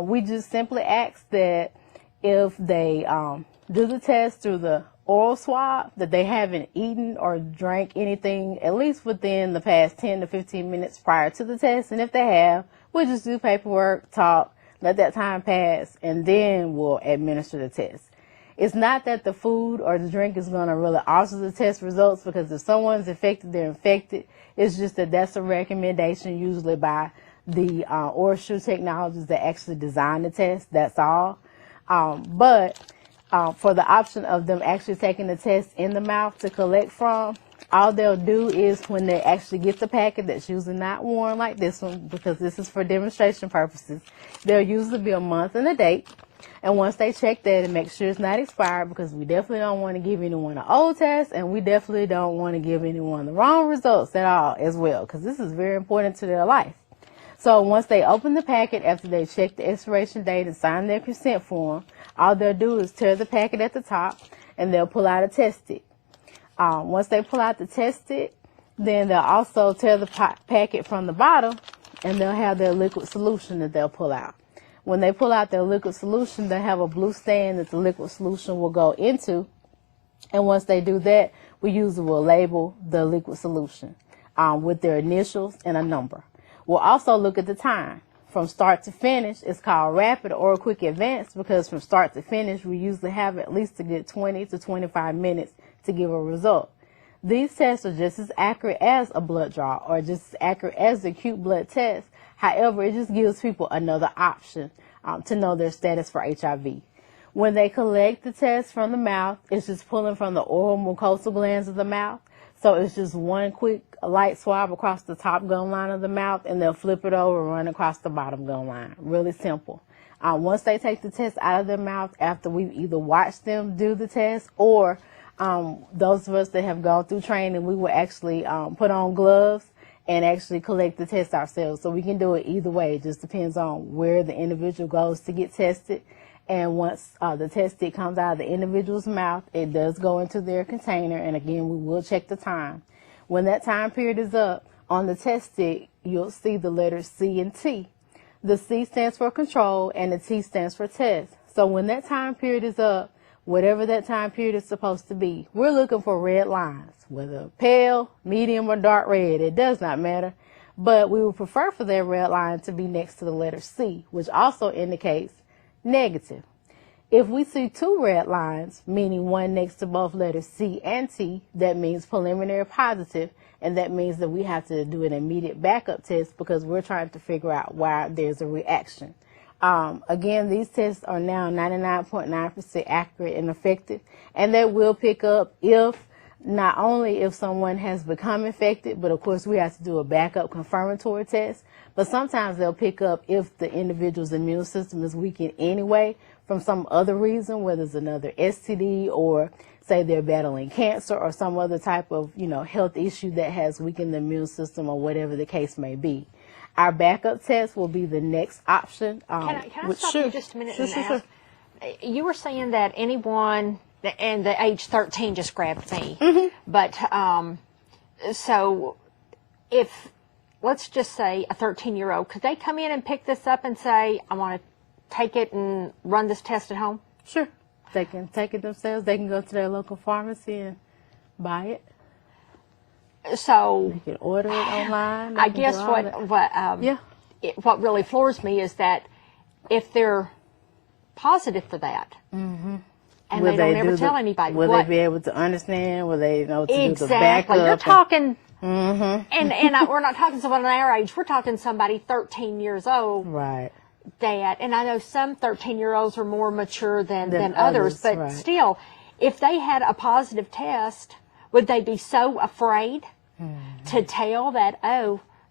We just simply ask that if they do the test through the oral swab, that they haven't eaten or drank anything at least within the past 10 to 15 minutes prior to the test. And if they have, we'll just do paperwork, talk, let that time pass, and then we'll administer the test. It's not that the food or the drink is going to really alter the test results, because if someone's infected, they're infected. It's just that that's a recommendation usually by the OSHA technologists that actually design the test. That's all. But for the option of them actually taking the test in the mouth to collect from, all they'll do is when they actually get the packet, that's usually not worn like this one because this is for demonstration purposes, there'll usually be a month and a date. And once they check that and make sure it's not expired, because we definitely don't want to give anyone an old test, and we definitely don't want to give anyone the wrong results at all as well, because this is very important to their life. So once they open the packet, after they check the expiration date and sign their consent form, all they'll do is tear the packet at the top, and they'll pull out a test stick. Once they pull out the test stick, then they'll also tear the packet from the bottom, and they'll have their liquid solution that they'll pull out. When they pull out their liquid solution, they'll have a blue stand that the liquid solution will go into. And once they do that, we usually will label the liquid solution with their initials and a number. We'll also look at the time. From start to finish, it's called rapid or quick advance, because from start to finish, we usually have at least a good 20 to 25 minutes to give a result. These tests are just as accurate as a blood draw or just as accurate as the acute blood test. However, it just gives people another option to know their status for HIV. When they collect the test from the mouth, it's just pulling from the oral mucosal glands of the mouth. So it's just one quick light swab across the top gum line of the mouth, and they'll flip it over and run across the bottom gum line. Really simple. Once they take the test out of their mouth, after we've either watched them do the test or those of us that have gone through training, we will actually put on gloves and actually collect the test ourselves. So we can do it either way. It just depends on where the individual goes to get tested. And once the test stick comes out of the individual's mouth, it does go into their container. And again, we will check the time. When that time period is up, on the test stick, you'll see the letters C and T. The C stands for control and the T stands for test. So when that time period is up, whatever that time period is supposed to be, we're looking for red lines, whether pale, medium, or dark red. It does not matter. But we would prefer for that red line to be next to the letter C, which also indicates negative. If we see two red lines, meaning one next to both letters C and T, that means preliminary positive, and that means that we have to do an immediate backup test because we're trying to figure out why there's a reaction. Again, these tests are now 99.9% accurate and effective, and they will pick up not only if someone has become infected, but of course we have to do a backup confirmatory test, but sometimes they'll pick up if the individual's immune system is weakened anyway from some other reason, whether it's another STD or say they're battling cancer or some other type of, health issue that has weakened the immune system or whatever the case may be. Our backup test will be the next option. Can I stop you just a minute and ask? You were saying that anyone, and the age 13 just grabbed me, but so if, let's just say a 13-year-old, could they come in and pick this up and say, I want to take it and run this test at home? Sure. They can take it themselves. They can go to their local pharmacy and buy it. So they can order it online. I guess what really floors me is that if they're positive for that, and they don't ever tell anybody, will they be able to understand? Will they know to do the backup? You're talking, and we're not talking someone our age. We're talking somebody 13 years old. Right. And I know some 13-year-olds are more mature than others, but right. Still, if they had a positive test, would they be so afraid to tell that,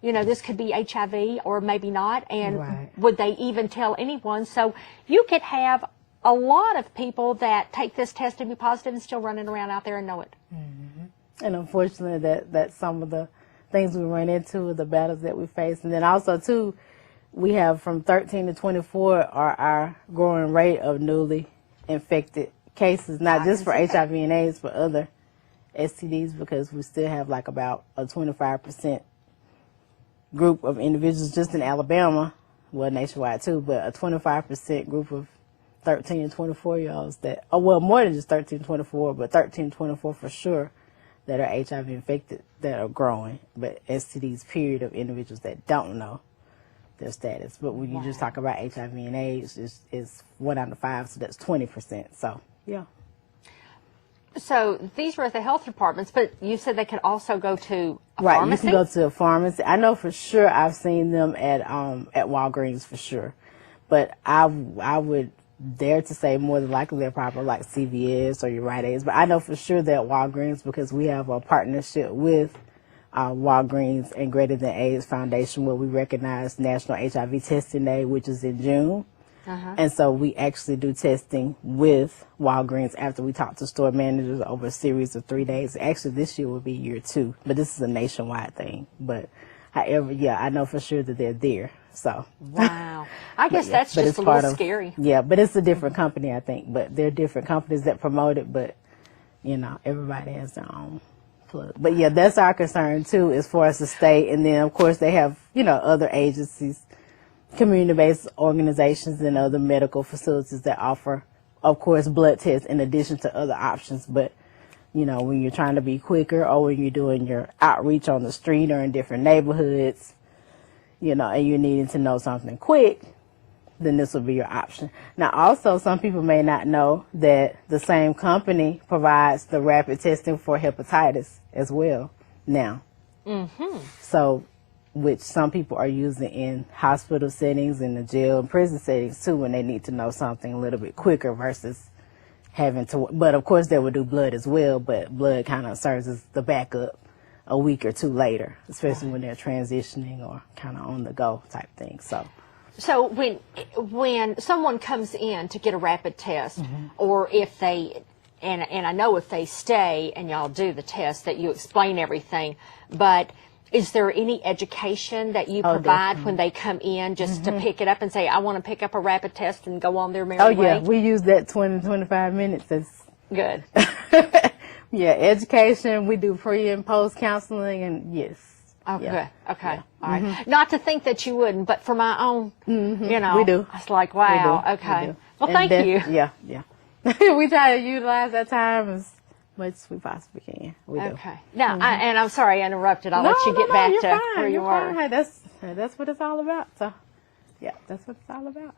this could be HIV or maybe not? And would they even tell anyone? So you could have a lot of people that take this test and be positive and still running around out there and know it. And unfortunately, that's some of the things we run into, the battles that we face. And then also, too, we have from 13 to 24 are our growing rate of newly infected cases, not just for HIV and AIDS, but other STDs, because we still have like about a 25% group of individuals just in Alabama, well, nationwide too, but a 25% group of 13 and 24-year-olds that, oh, well, more than just 13 and 24, but 13 and 24 for sure, that are HIV infected, that are growing, but STDs, period, of individuals that don't know their status. But when you just talk about HIV and AIDS, it's 1 out of 5, so that's 20%. So, yeah. So these were at the health departments, but you said they could also go to a right, pharmacy? You can go to a pharmacy. I know for sure I've seen them at Walgreens for sure. But I would dare to say more than likely they're probably like CVS or your Rite Aids. But I know for sure they're at Walgreens because we have a partnership with Walgreens and Greater Than AIDS Foundation, where we recognize National HIV Testing Day, which is in June. And so we actually do testing with Walgreens after we talk to store managers over a series of 3 days. Actually, this year will be year 2, but this is a nationwide thing. But however, yeah, I know for sure that they're there. So wow, I guess that's just a little scary. Yeah, but it's a different company, I think. But they're different companies that promote it. But you know, everybody has their own plug. But yeah, that's our concern too, as far as the state. And then of course they have, you know, other agencies, community-based organizations and other medical facilities that offer, of course, blood tests in addition to other options. But, you know, when you're trying to be quicker or when you're doing your outreach on the street or in different neighborhoods, you know, and you're needing to know something quick, then this will be your option. Now, also, some people may not know that the same company provides the rapid testing for hepatitis as well now. So, which some people are using in hospital settings, in the jail and prison settings too, when they need to know something a little bit quicker versus having to, but of course they would do blood as well, but blood kind of serves as the backup a week or 2 later, especially when they're transitioning or kind of on the go type thing. So when someone comes in to get a rapid test, or if they, and I know if they stay and y'all do the test that you explain everything, but is there any education that you provide when they come in just to pick it up and say, I want to pick up a rapid test and go on their merry way? Oh, yeah. We use that 20 to 25 minutes. That's good. Yeah, education. We do pre and post counseling, and yes. Oh, good. Okay. Yeah. All right. Not to think that you wouldn't, but for my own, you know. We do. It's like, wow. Okay. Well, and thank you. Yeah. We try to utilize that time as much as we possibly can. We do. Okay. Now, and I'm sorry I interrupted. I'll let you get back to where you are. Fine. That's what it's all about. So, yeah, that's what it's all about.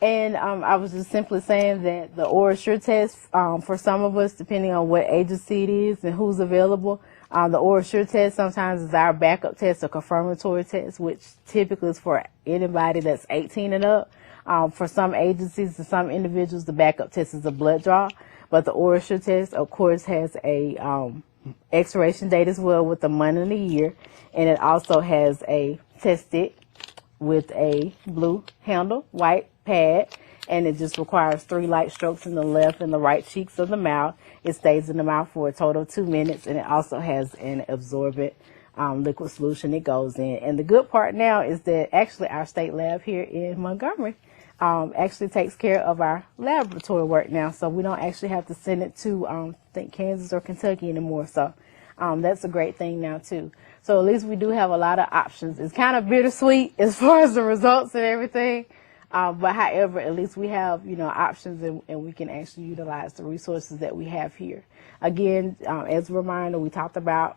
And I was just simply saying that the OSHA test, for some of us, depending on what agency it is and who's available, the OSHA test sometimes is our backup test or confirmatory test, which typically is for anybody that's 18 and up. For some agencies and some individuals, the backup test is a blood draw. But the OSHA test, of course, has a expiration date as well with the month and the year. And it also has a test stick with a blue handle, white pad. And it just requires 3 light strokes in the left and the right cheeks of the mouth. It stays in the mouth for a total of 2 minutes. And it also has an absorbent liquid solution it goes in. And the good part now is that actually our state lab here in Montgomery actually takes care of our laboratory work now, so we don't actually have to send it to I think Kansas or Kentucky anymore. So that's a great thing now too. So at least we do have a lot of options. It's kind of bittersweet as far as the results and everything, but however, at least we have, you know, options, and we can actually utilize the resources that we have here. Again, as a reminder, we talked about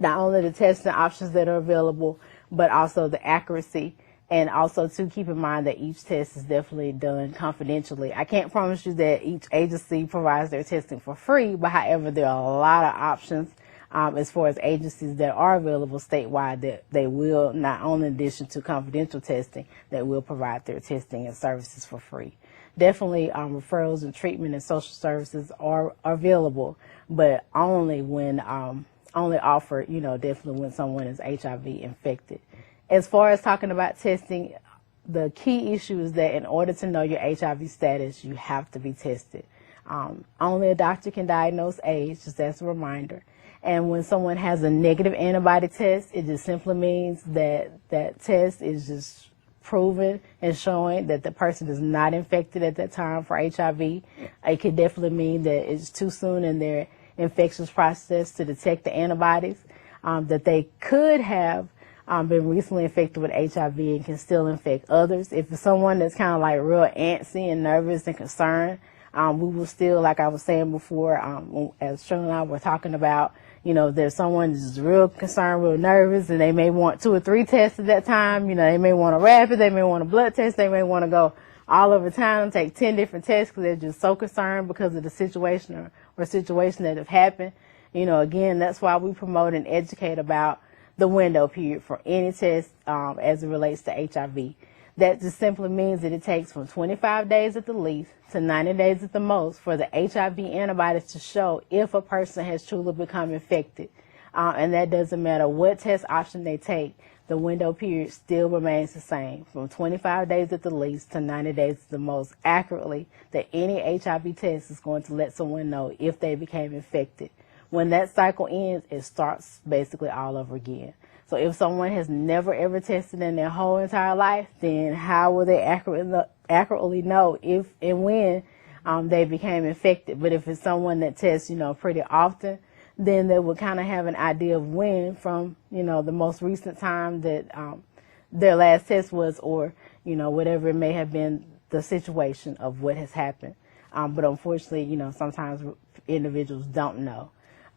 not only the testing options that are available, but also the accuracy. And also, to keep in mind that each test is definitely done confidentially. I can't promise you that each agency provides their testing for free, but however, there are a lot of options as far as agencies that are available statewide that they will, not only in addition to confidential testing, that will provide their testing and services for free. Definitely referrals and treatment and social services are available, but only when, only offered, you know, definitely when someone is HIV infected. As far as talking about testing, the key issue is that in order to know your HIV status, you have to be tested. Only a doctor can diagnose AIDS, just as a reminder. And when someone has a negative antibody test, it just simply means that that test is just proving and showing that the person is not infected at that time for HIV. It could definitely mean that it's too soon in their infectious process to detect the antibodies, that they could have been recently infected with HIV and can still infect others. If it's someone that's kind of like real antsy and nervous and concerned, we will still, like I was saying before, as Shirley and I were talking about, there's someone that's real concerned, real nervous, and they may want 2 or 3 tests at that time. They may want a rapid, they may want a blood test, they may want to go all over town and take 10 different tests because they're just so concerned because of the situation or situation that have happened. Again, that's why we promote and educate about the window period for any test as it relates to HIV. That just simply means that it takes from 25 days at the least to 90 days at the most for the HIV antibodies to show if a person has truly become infected. And that doesn't matter what test option they take, the window period still remains the same, from 25 days at the least to 90 days at the most, accurately, that any HIV test is going to let someone know if they became infected. When that cycle ends, it starts basically all over again. So if someone has never ever tested in their whole entire life, then how will they accurately know if and when they became infected? But if it's someone that tests, pretty often, then they would kind of have an idea of when from, the most recent time that their last test was, or, whatever it may have been the situation of what has happened. But unfortunately, sometimes individuals don't know.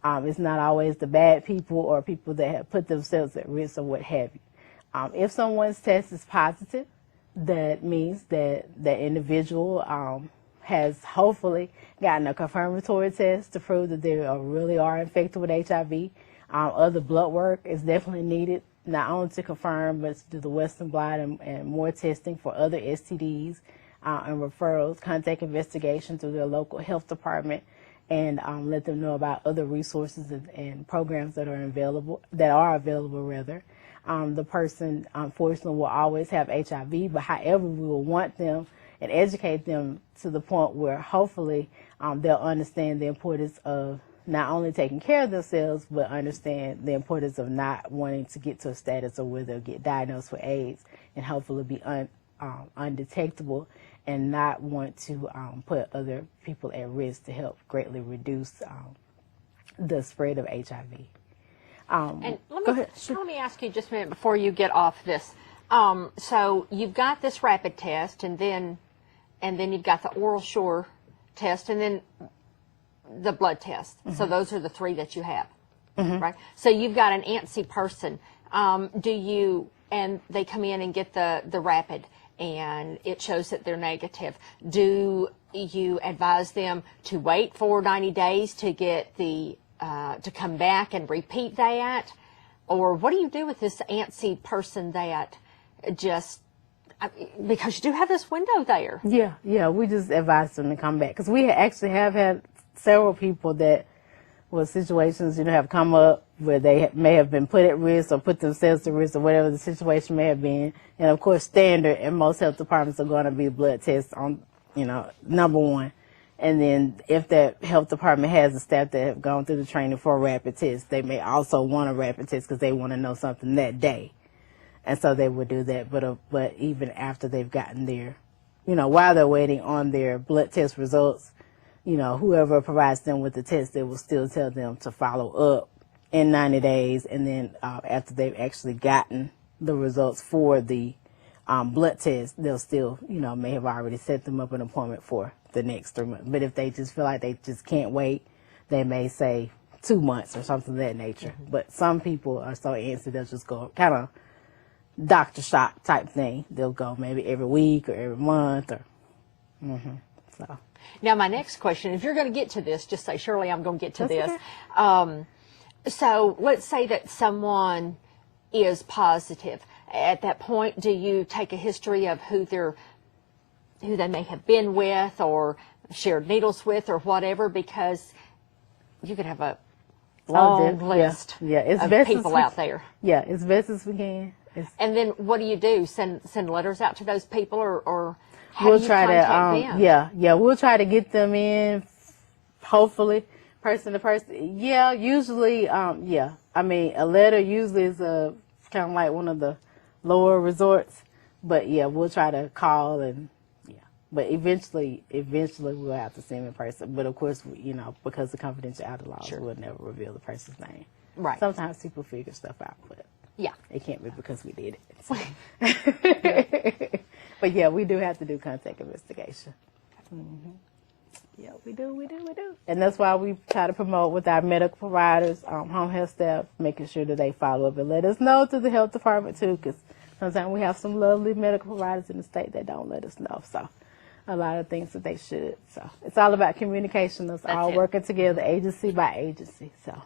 It's not always the bad people or people that have put themselves at risk or what have you. If someone's test is positive, that means that the individual has hopefully gotten a confirmatory test to prove that they really are infected with HIV. Other blood work is definitely needed, not only to confirm, but to do the Western blot and more testing for other STDs and referrals, contact investigation through their local health department, and let them know about other resources and programs that are available. The person, unfortunately, will always have HIV, but however, we will want them and educate them to the point where hopefully they'll understand the importance of not only taking care of themselves, but understand the importance of not wanting to get to a status of where they'll get diagnosed with AIDS and hopefully be undetectable and not want to put other people at risk to help greatly reduce the spread of HIV. And let me ask you just a minute before you get off this. So you've got this rapid test, and then you've got the oral sure test, and then the blood test. Mm-hmm. So those are the 3 that you have, mm-hmm. right? So you've got an antsy person. And they come in and get the rapid, and it shows that they're negative. Do you advise them to wait for 90 days to get to come back and repeat that? Or what do you do with this antsy person that just, because you do have this window there? Yeah, we just advise them to come back. Because we actually have had several people that, situations, have come up where they may have been put at risk or put themselves at risk or whatever the situation may have been. And of course, standard in most health departments are going to be blood tests on, number one. And then if that health department has a staff that have gone through the training for a rapid test, they may also want a rapid test because they want to know something that day. And so they would do that. But even after they've gotten their, while they're waiting on their blood test results, whoever provides them with the test, they will still tell them to follow up in 90 days. And then after they've actually gotten the results for the blood test, they'll still, may have already set them up an appointment for the next 3 months. But if they just feel like they just can't wait, they may say 2 months or something of that nature. Mm-hmm. But some people are so antsy, they'll just go kind of doctor shop type thing. They'll go maybe every week or every month or, so. Now, my next question, if you're going to get to this, just say, Shirley, I'm going to get to this. Okay. So let's say that someone is positive. At that point, do you take a history of who they may have been with or shared needles with or whatever? Because you could have a long list of people out there. Yeah, as best as we can. And then what do you do? Send letters out to those people, or how we'll do you try contact to them? We'll try to get them in, hopefully person to person. Yeah, usually I mean, a letter usually is kind of like one of the lower resorts, But yeah, we'll try to call and yeah. But eventually we'll have to see him in person. But of course, because of confidentiality laws, we'll never reveal the person's name. Right. Sometimes people figure stuff out, but yeah, it can't be because we did it. So. But yeah, we do have to do contact investigation. Mm-hmm. Yeah, we do. And that's why we try to promote with our medical providers, home health staff, making sure that they follow up and let us know through the health department too, because sometimes we have some lovely medical providers in the state that don't let us know. So a lot of things that they should. So it's all about communication. It's all working together, agency by agency. So,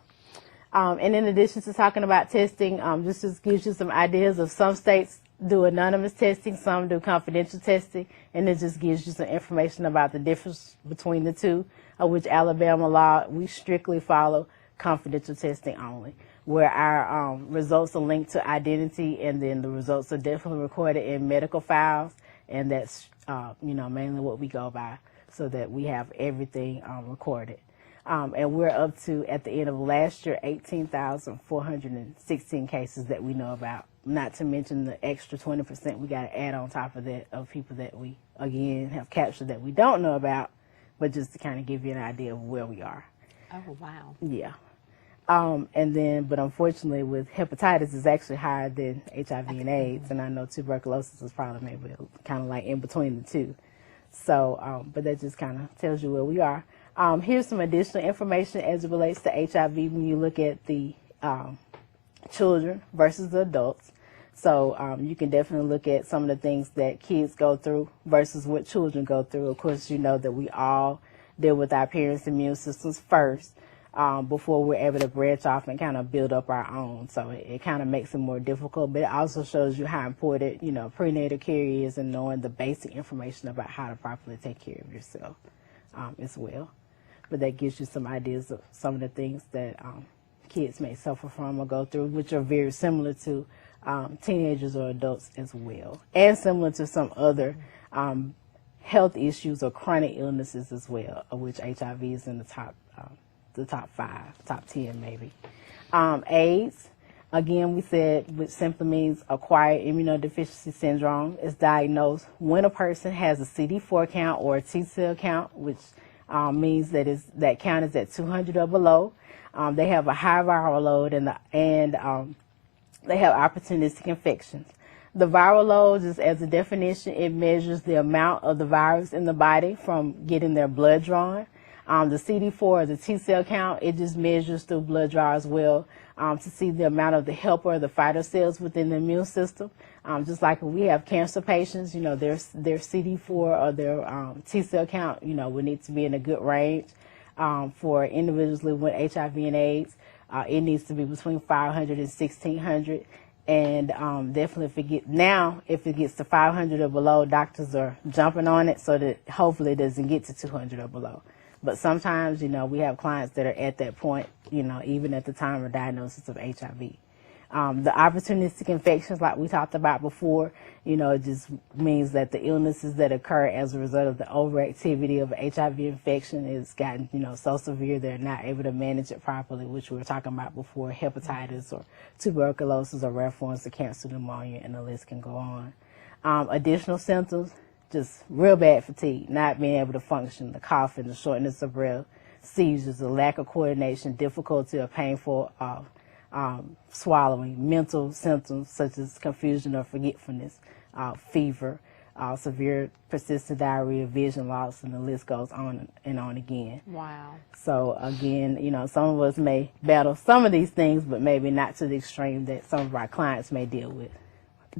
and in addition to talking about testing, this just gives you some ideas of some states do anonymous testing, some do confidential testing, and it just gives you some information about the difference between the two, of which Alabama law, we strictly follow confidential testing only, where our results are linked to identity, and then the results are definitely recorded in medical files, and that's, mainly what we go by, so that we have everything recorded. And we're up to, at the end of last year, 18,416 cases that we know about, not to mention the extra 20% we got to add on top of that of people that we, again, have captured that we don't know about, but just to kind of give you an idea of where we are. Oh, wow. Yeah. And then, but unfortunately, with hepatitis, it's actually higher than HIV and AIDS, and I know tuberculosis is probably maybe kind of like in between the two. So, but that just kind of tells you where we are. Here's some additional information as it relates to HIV when you look at the children versus the adults. So you can definitely look at some of the things that kids go through versus what children go through. Of course, you know that we all deal with our parents' immune systems first before we're able to branch off and kind of build up our own. So it kind of makes it more difficult, but it also shows you how important, prenatal care is, and knowing the basic information about how to properly take care of yourself as well. But that gives you some ideas of some of the things that kids may suffer from or go through, which are very similar to teenagers or adults as well, and similar to some other health issues or chronic illnesses as well, of which HIV is in the top 5, top 10 maybe. AIDS, again, we said, which simply means acquired immunodeficiency syndrome, is diagnosed when a person has a CD4 count or a T cell count, which means that count is at 200 or below. They have a high viral load and they have opportunistic infections. The viral load, just as a definition, it measures the amount of the virus in the body from getting their blood drawn. The CD4 or the T cell count, it just measures through blood draw as well to see the amount of the helper or the fighter cells within the immune system. Just like when we have cancer patients, their CD4 or their T cell count, would need to be in a good range. For individuals living with HIV and AIDS, it needs to be between 500 and 1,600. And definitely if it gets to 500 or below, doctors are jumping on it so that hopefully it doesn't get to 200 or below. But sometimes, we have clients that are at that point, even at the time of diagnosis of HIV. The opportunistic infections, like we talked about before, it just means that the illnesses that occur as a result of the overactivity of HIV infection has gotten, so severe they're not able to manage it properly, which we were talking about before, hepatitis or tuberculosis or rare forms of cancer, pneumonia, and the list can go on. Additional symptoms, just real bad fatigue, not being able to function, the coughing, the shortness of breath, seizures, the lack of coordination, difficulty or painful swallowing, mental symptoms such as confusion or forgetfulness, fever, severe persistent diarrhea, vision loss, and the list goes on and on again. Wow. So again, some of us may battle some of these things, but maybe not to the extreme that some of our clients may deal with.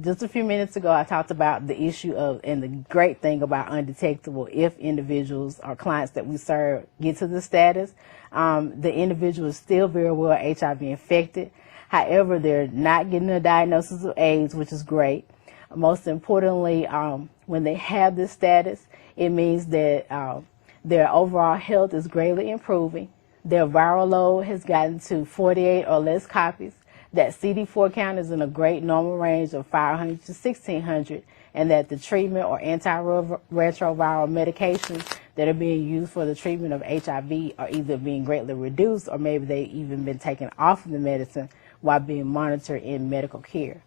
Just a few minutes ago, I talked about the issue of, and the great thing about undetectable, if individuals or clients that we serve get to the status, the individual is still very well HIV infected. However, they're not getting a diagnosis of AIDS, which is great. Most importantly, when they have this status, it means that their overall health is greatly improving. Their viral load has gotten to 48 or less copies. That CD4 count is in a great normal range of 500 to 1,600, and that the treatment or antiretroviral medications that are being used for the treatment of HIV are either being greatly reduced or maybe they've even been taken off of the medicine while being monitored in medical care.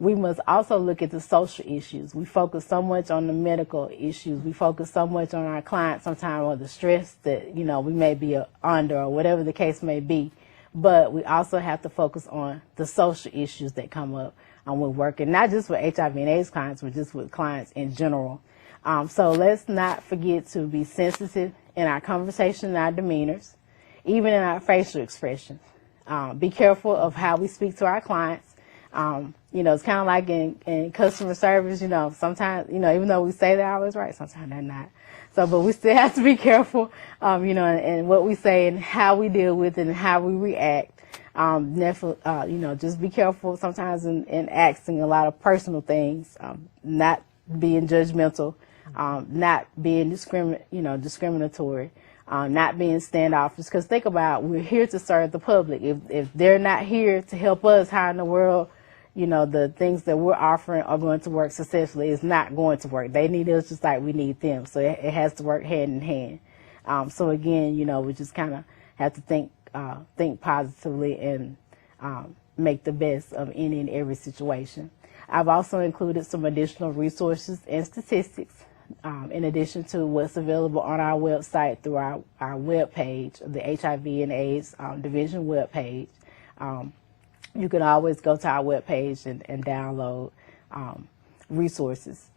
we must also look at the social issues. We focus so much on the medical issues. We focus so much on our clients sometimes, or the stress that, you know, we may be under, or whatever the case may be. But we also have to focus on the social issues that come up with working, not just with HIV and AIDS clients, but just with clients in general. So let's not forget to be sensitive in our conversation and our demeanors, even in our facial expressions. Be careful of how we speak to our clients. You know, it's kind of like in customer service, you know, sometimes, you know, even though we say they're always right, sometimes they're not. So, but we still have to be careful, you know, and what we say and how we deal with it and how we react. You know, just be careful sometimes in asking a lot of personal things, not being judgmental, not being discriminatory, not being standoffish. Because think about, we're here to serve the public. If they're not here to help us, how in the world, you know, the things that we're offering are going to work successfully? It's not going to work. They need us just like we need them. So it has to work hand in hand. So again, you know, we just kind of have to think positively and make the best of any and every situation. I've also included some additional resources and statistics in addition to what's available on our website through our web page, the HIV and AIDS division web page. You can always go to our web page and download resources.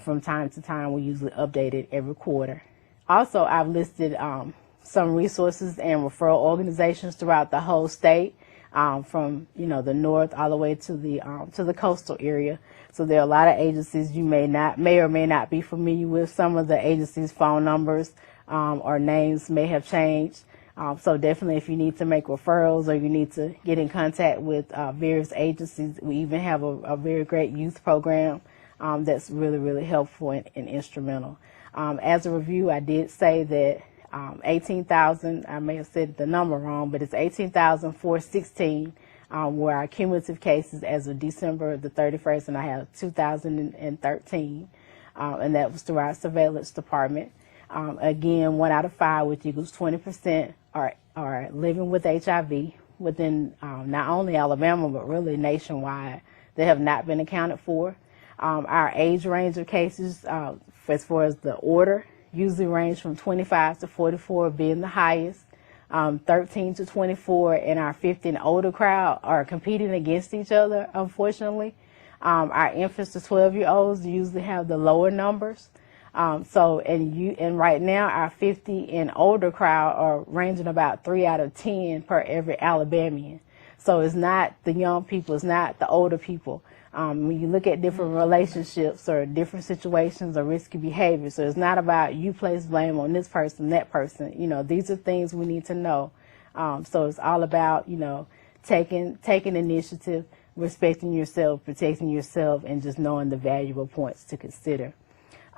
From time to time, we usually update it every quarter. Also, I've listed some resources and referral organizations throughout the whole state, from, you know, the north all the way to the coastal area. So there are a lot of agencies you may or may not be familiar with. Some of the agencies' phone numbers or names may have changed. So definitely, if you need to make referrals or you need to get in contact with various agencies, we even have a very great youth program that's really, really helpful and instrumental. As a review, I did say that 18,000, I may have said the number wrong, but it's 18,416 were our cumulative cases as of December the 31st, and I have 2013, and that was through our surveillance department. Again, 1 out of 5, which equals 20%, are living with HIV within not only Alabama, but really nationwide. They have not been accounted for. Our age range of cases, as far as the order, usually range from 25 to 44 being the highest. 13 to 24 and our 50 and older crowd are competing against each other, unfortunately. Our infants to 12-year-olds usually have the lower numbers. And right now our 50 and older crowd are ranging about 3 out of 10 per every Alabamian. So it's not the young people, it's not the older people. When you look at different relationships or different situations or risky behavior, so it's not about you place blame on this person, that person. You know, these are things we need to know. So it's all about, you know, taking initiative, respecting yourself, protecting yourself, and just knowing the valuable points to consider.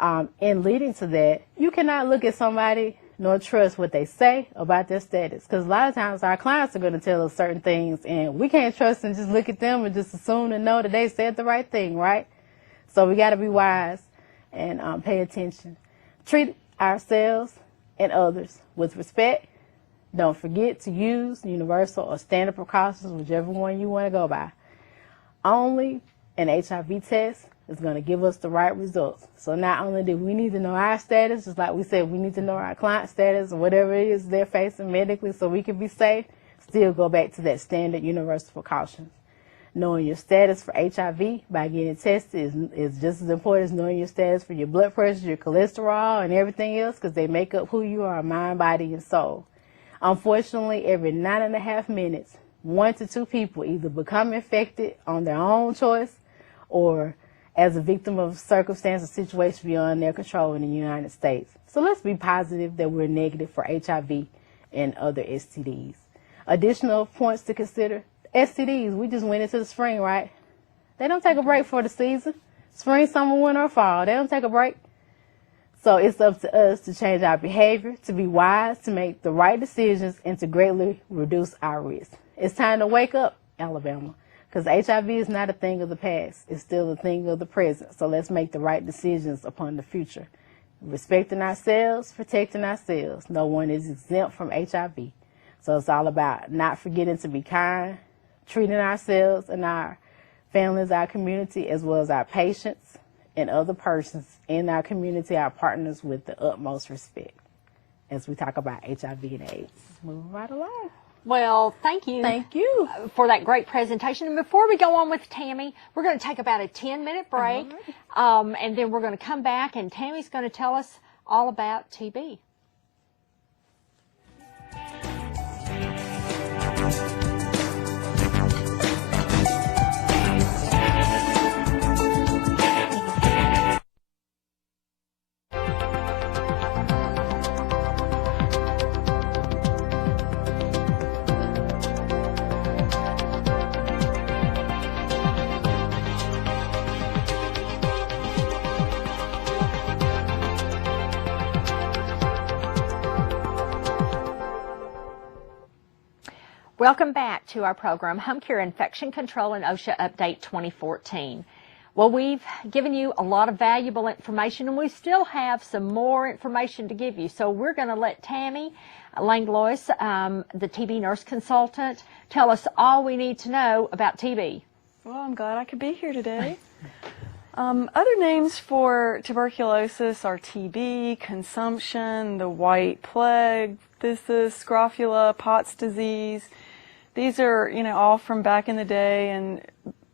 And leading to that, you cannot look at somebody nor trust what they say about their status. Because a lot of times our clients are going to tell us certain things, and we can't trust and just look at them and just assume and know that they said the right thing, right? So we got to be wise and pay attention. Treat ourselves and others with respect. Don't forget to use universal or standard precautions, whichever one you want to go by. Only an HIV test is going to give us the right results. So not only do we need to know our status, just like we said, we need to know our client status or whatever it is they're facing medically so we can be safe, still go back to that standard universal precautions. Knowing your status for HIV by getting tested is just as important as knowing your status for your blood pressure, your cholesterol, and everything else, because they make up who you are, mind, body, and soul. Unfortunately, every 9.5 minutes, 1 to 2 people either become infected on their own choice or as a victim of circumstance or situation beyond their control in the United States. So let's be positive that we're negative for HIV and other STDs. Additional points to consider: STDs, we just went into the spring, right? They don't take a break for the season. Spring, summer, winter, or fall, they don't take a break. So it's up to us to change our behavior, to be wise, to make the right decisions, and to greatly reduce our risk. It's time to wake up, Alabama. Because HIV is not a thing of the past. It's still a thing of the present. So let's make the right decisions upon the future. Respecting ourselves, protecting ourselves. No one is exempt from HIV. So it's all about not forgetting to be kind, treating ourselves and our families, our community, as well as our patients and other persons in our community, our partners, with the utmost respect as we talk about HIV and AIDS. Moving right along. Well, thank you. Thank you for that great presentation. And before we go on with Tammy, we're going to take about a 10-minute break, and then we're going to come back, and Tammy's going to tell us all about TB. Welcome back to our program, Home Care Infection Control and OSHA Update 2014. Well, we've given you a lot of valuable information, and we still have some more information to give you. So we're going to let Tammy Langlois, the TB nurse consultant, tell us all we need to know about TB. Well, I'm glad I could be here today. Other names for tuberculosis are TB, consumption, the white plague, phthisis, scrofula, Pott's disease. These are, all from back in the day, and,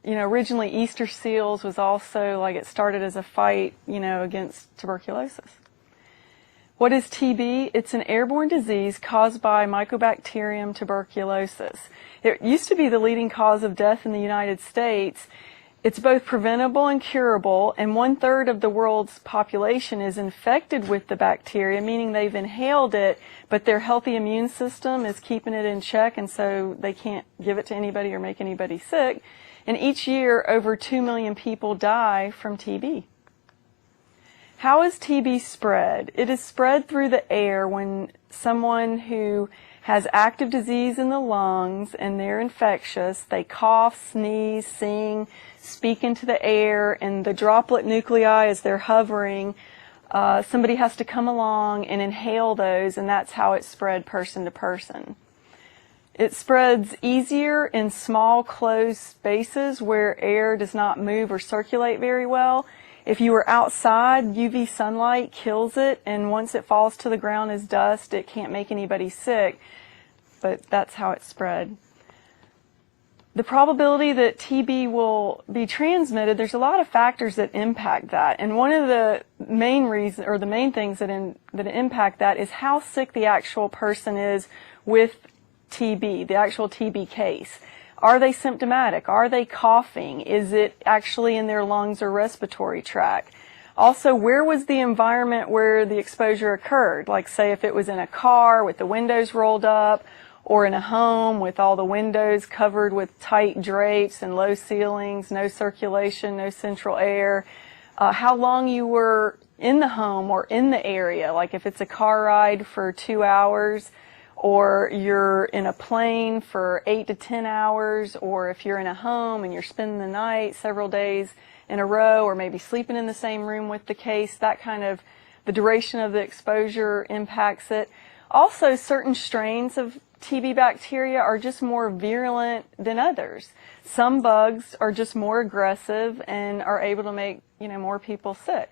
originally Easter seals was also, it started as a fight, against tuberculosis. What is TB? It's an airborne disease caused by Mycobacterium tuberculosis. It used to be the leading cause of death in the United States. It's both preventable and curable, and 1/3 of the world's population is infected with the bacteria, meaning they've inhaled it, but their healthy immune system is keeping it in check, and so they can't give it to anybody or make anybody sick. And each year, over 2 million people die from TB. How is TB spread? It is spread through the air when someone who has active disease in the lungs and they're infectious, they cough, sneeze, sing, speak into the air, and the droplet nuclei, as they're hovering, somebody has to come along and inhale those, and that's how it's spread person to person. It spreads easier in small closed spaces where air does not move or circulate very well. If you are outside, UV sunlight kills it, and once it falls to the ground as dust, it can't make anybody sick, but that's how it's spread. The probability that TB will be transmitted, there's a lot of factors that impact that, and one of the main reasons, or the main things that impact that is how sick the actual person is with TB, the actual TB case. Are they symptomatic? Are they coughing? Is it actually in their lungs or respiratory tract? Also, where was the environment where the exposure occurred? Like, say, if it was in a car with the windows rolled up, or in a home with all the windows covered with tight drapes and low ceilings, no circulation, no central air. How long you were in the home or in the area, like if it's a car ride for 2 hours, or you're in a plane for 8 to 10 hours, or if you're in a home and you're spending the night several days in a row, or maybe sleeping in the same room with the case, that kind of, the duration of the exposure impacts it. Also, certain strains of TB bacteria are just more virulent than others. Some bugs are just more aggressive and are able to make, more people sick.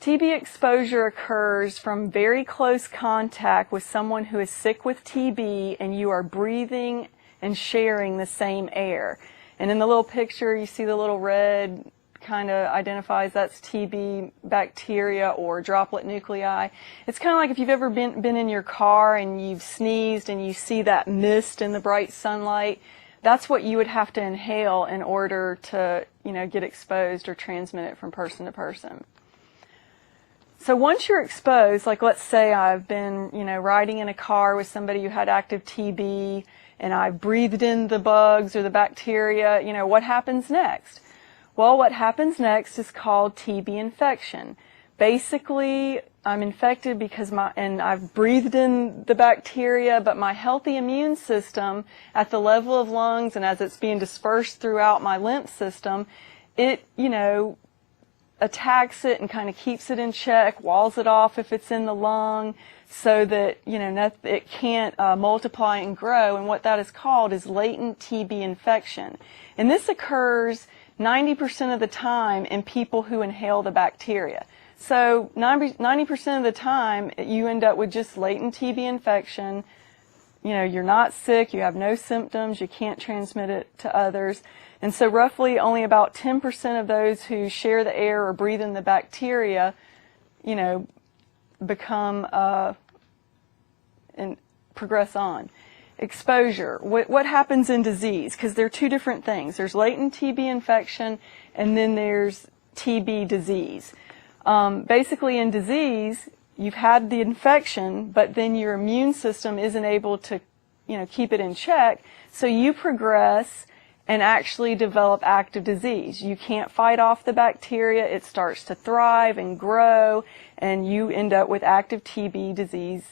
TB exposure occurs from very close contact with someone who is sick with TB, and you are breathing and sharing the same air. And in the little picture, you see the little red kind of identifies that's TB bacteria or droplet nuclei. It's kind of like if you've ever been in your car and you've sneezed and you see that mist in the bright sunlight. That's what you would have to inhale in order to, get exposed or transmit it from person to person. So once you're exposed, like let's say I've been, riding in a car with somebody who had active TB, and I've breathed in the bugs or the bacteria, what happens next? Well, what happens next is called TB infection. Basically, I'm infected because I've breathed in the bacteria, but my healthy immune system at the level of lungs and as it's being dispersed throughout my lymph system, it, attacks it and kind of keeps it in check, walls it off if it's in the lung, so that, it can't multiply and grow. And what that is called is latent TB infection. And this occurs 90% of the time in people who inhale the bacteria. So 90% of the time, you end up with just latent TB infection. You're not sick, you have no symptoms, you can't transmit it to others. And so roughly only about 10% of those who share the air or breathe in the bacteria, become and progress on. Exposure. What happens in disease? Because there are two different things. There's latent TB infection, and then there's TB disease. Basically, in disease, you've had the infection, but then your immune system isn't able to, keep it in check, so you progress and actually develop active disease. You can't fight off the bacteria, it starts to thrive and grow, and you end up with active TB disease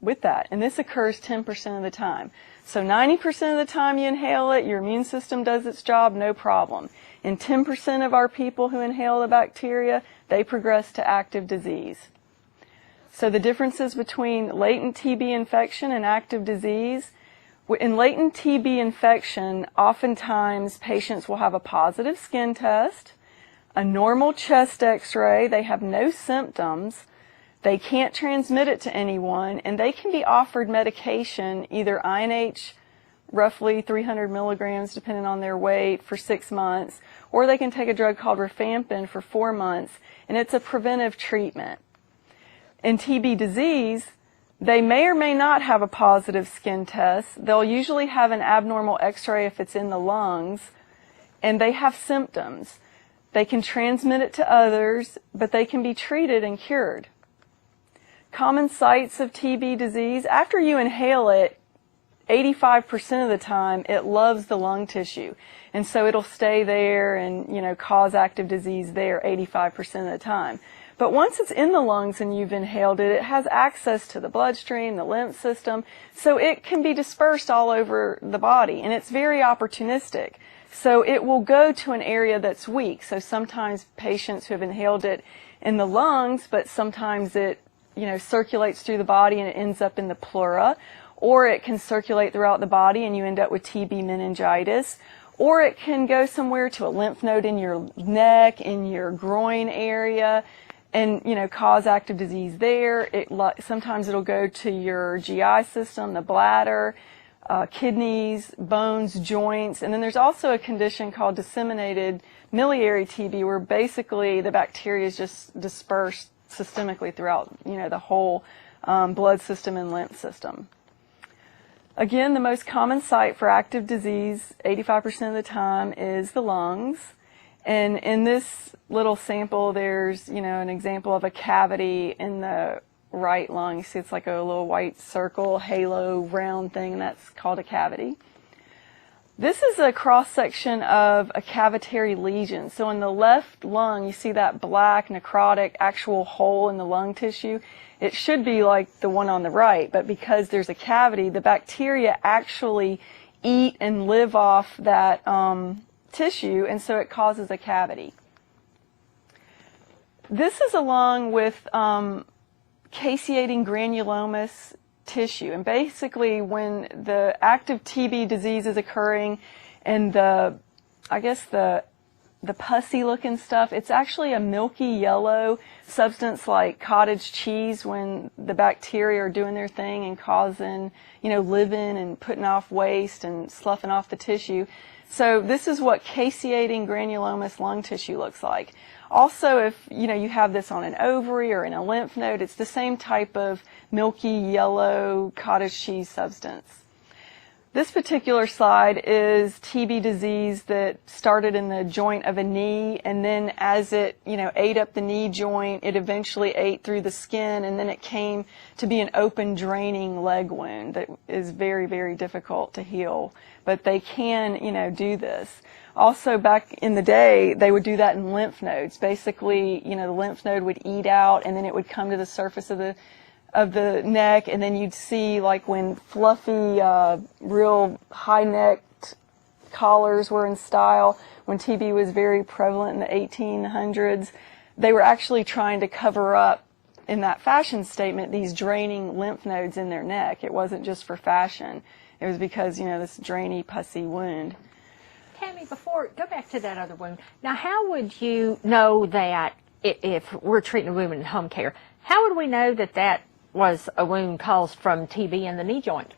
with that. And this occurs 10% of the time. So 90% of the time you inhale it, your immune system does its job, no problem. And 10% of our people who inhale the bacteria, they progress to active disease. So the differences between latent TB infection and active disease: in latent TB infection, oftentimes patients will have a positive skin test, a normal chest x-ray, they have no symptoms, they can't transmit it to anyone, and they can be offered medication, either INH, roughly 300 milligrams depending on their weight, for 6 months, or they can take a drug called rifampin for 4 months, and it's a preventive treatment. In TB disease, they may or may not have a positive skin test. They'll usually have an abnormal x-ray if it's in the lungs, and they have symptoms. They can transmit it to others, but they can be treated and cured. Common sites of TB disease: after you inhale it, 85% of the time it loves the lung tissue, and so it'll stay there and cause active disease there 85% of the time. But once it's in the lungs and you've inhaled it, it has access to the bloodstream, the lymph system, so it can be dispersed all over the body, and it's very opportunistic. So it will go to an area that's weak. So sometimes patients who have inhaled it in the lungs, but sometimes it circulates through the body and it ends up in the pleura, or it can circulate throughout the body and you end up with TB meningitis, or it can go somewhere to a lymph node in your neck, in your groin area, and cause active disease there. Sometimes it'll go to your GI system, the bladder, kidneys, bones, joints, and then there's also a condition called disseminated miliary TB, where basically the bacteria is just dispersed systemically throughout the whole blood system and lymph system. Again, the most common site for active disease 85% of the time is the lungs. And in this little sample, there's an example of a cavity in the right lung. You see it's like a little white circle, halo, round thing, and that's called a cavity. This is a cross-section of a cavitary lesion. So in the left lung, you see that black, necrotic, actual hole in the lung tissue. It should be like the one on the right, but because there's a cavity, the bacteria actually eat and live off that tissue, and so it causes a cavity. This is a lung with caseating granulomatous tissue, and basically when the active TB disease is occurring and the pussy looking stuff, it's actually a milky yellow substance like cottage cheese when the bacteria are doing their thing and causing, living and putting off waste and sloughing off the tissue. So this is what caseating granulomatous lung tissue looks like. Also, if you have this on an ovary or in a lymph node, it's the same type of milky yellow cottage cheese substance. This particular slide is TB disease that started in the joint of a knee, and then as it ate up the knee joint, it eventually ate through the skin, and then it came to be an open draining leg wound that is very, very difficult to heal. But they can do this. Also, back in the day, they would do that in lymph nodes. Basically, the lymph node would eat out, and then it would come to the surface of the neck, and then you'd see, like when fluffy, real high-necked collars were in style, when TB was very prevalent in the 1800s, they were actually trying to cover up in that fashion statement, these draining lymph nodes in their neck. It wasn't just for fashion. It was because, this drainy, pussy wound. Tammy, go back to that other wound. Now, how would you know that if we're treating a wound in home care, how would we know that that was a wound caused from TB in the knee joint?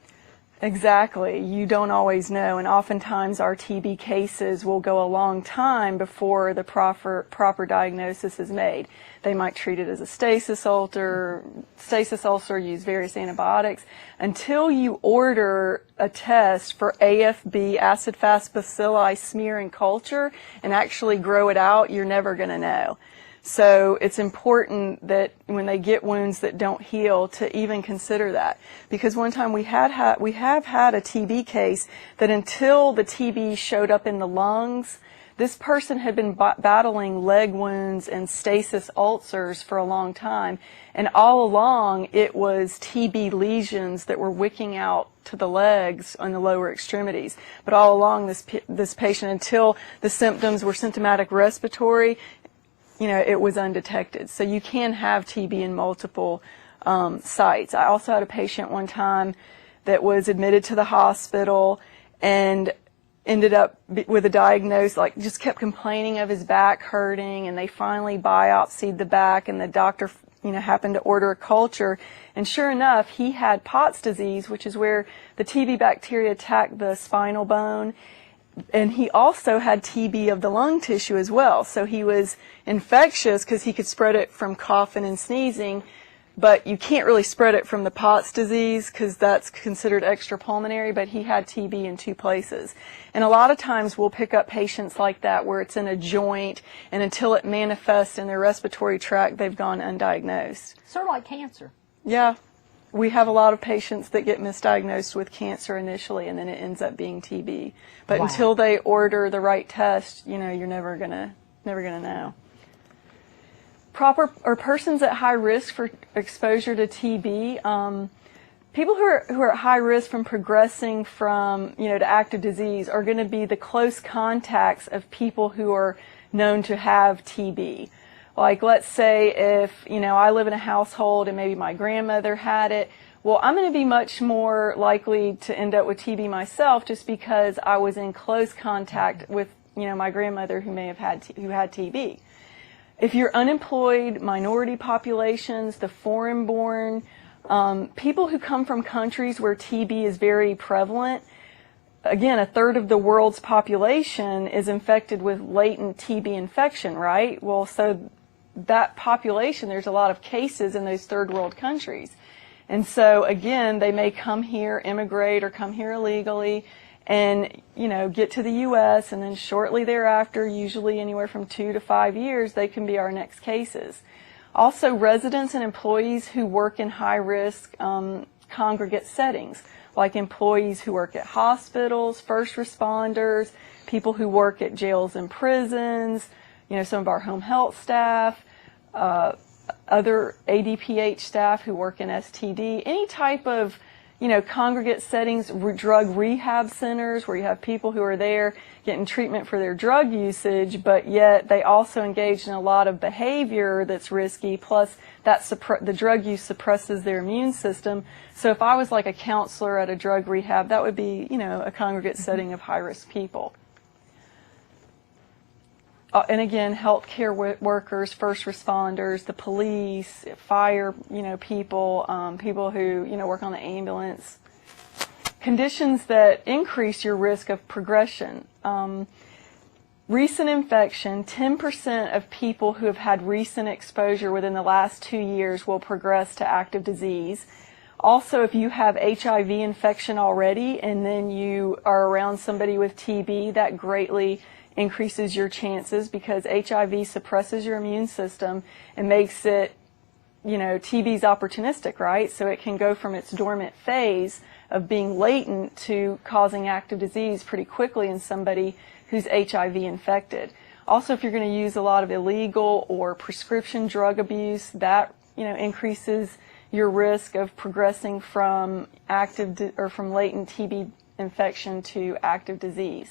Exactly. You don't always know, and oftentimes our TB cases will go a long time before the proper diagnosis is made. They might treat it as a stasis ulcer, use various antibiotics. Until you order a test for AFB, acid-fast bacilli smear and culture, and actually grow it out, you're never going to know. So it's important that when they get wounds that don't heal to even consider that. Because one time we have had a TB case that until the TB showed up in the lungs, this person had been battling leg wounds and stasis ulcers for a long time. And all along it was TB lesions that were wicking out to the legs on the lower extremities. But all along this patient, until the symptoms were symptomatic respiratory, it was undetected. So you can have TB in multiple sites. I also had a patient one time that was admitted to the hospital and ended up with a diagnosis, just kept complaining of his back hurting, and they finally biopsied the back, and the doctor, happened to order a culture, and sure enough, he had Pott's disease, which is where the TB bacteria attack the spinal bone. And he also had TB of the lung tissue as well. So he was infectious because he could spread it from coughing and sneezing, but you can't really spread it from the Pott's disease because that's considered extrapulmonary, but he had TB in 2 places. And a lot of times we'll pick up patients like that where it's in a joint, and until it manifests in their respiratory tract, they've gone undiagnosed. Sort of like cancer. Yeah. We have a lot of patients that get misdiagnosed with cancer initially, and then it ends up being TB. But Wow. Until they order the right test, you're never gonna know. Persons at high risk for exposure to TB. People who are at high risk from progressing from to active disease are going to be the close contacts of people who are known to have TB. Like, let's say if, I live in a household and maybe my grandmother had it, well, I'm going to be much more likely to end up with TB myself just because I was in close contact with, my grandmother who had TB. If you're unemployed, minority populations, the foreign-born, people who come from countries where TB is very prevalent, again, 1/3 of the world's population is infected with latent TB infection, right? Well, so that population, there's a lot of cases in those third world countries. And so, again, they may come here, immigrate, or come here illegally, and, get to the U.S., and then shortly thereafter, usually anywhere from 2 to 5 years, they can be our next cases. Also, residents and employees who work in high-risk congregate settings, like employees who work at hospitals, first responders, people who work at jails and prisons, some of our home health staff, other ADPH staff who work in STD, any type of, congregate settings, drug rehab centers where you have people who are there getting treatment for their drug usage, but yet they also engage in a lot of behavior that's risky, plus the drug use suppresses their immune system. So if I was like a counselor at a drug rehab, that would be, a congregate setting of high-risk people. And again, healthcare workers, first responders, the police, fire, people, people who, work on the ambulance. Conditions that increase your risk of progression. Recent infection, 10% of people who have had recent exposure within the last 2 years will progress to active disease. Also, if you have HIV infection already and then you are around somebody with TB, that greatly increases your chances because HIV suppresses your immune system and makes it, TB's opportunistic, right? So it can go from its dormant phase of being latent to causing active disease pretty quickly in somebody who's HIV infected. Also, if you're going to use a lot of illegal or prescription drug abuse, that, increases your risk of progressing from from latent TB infection to active disease.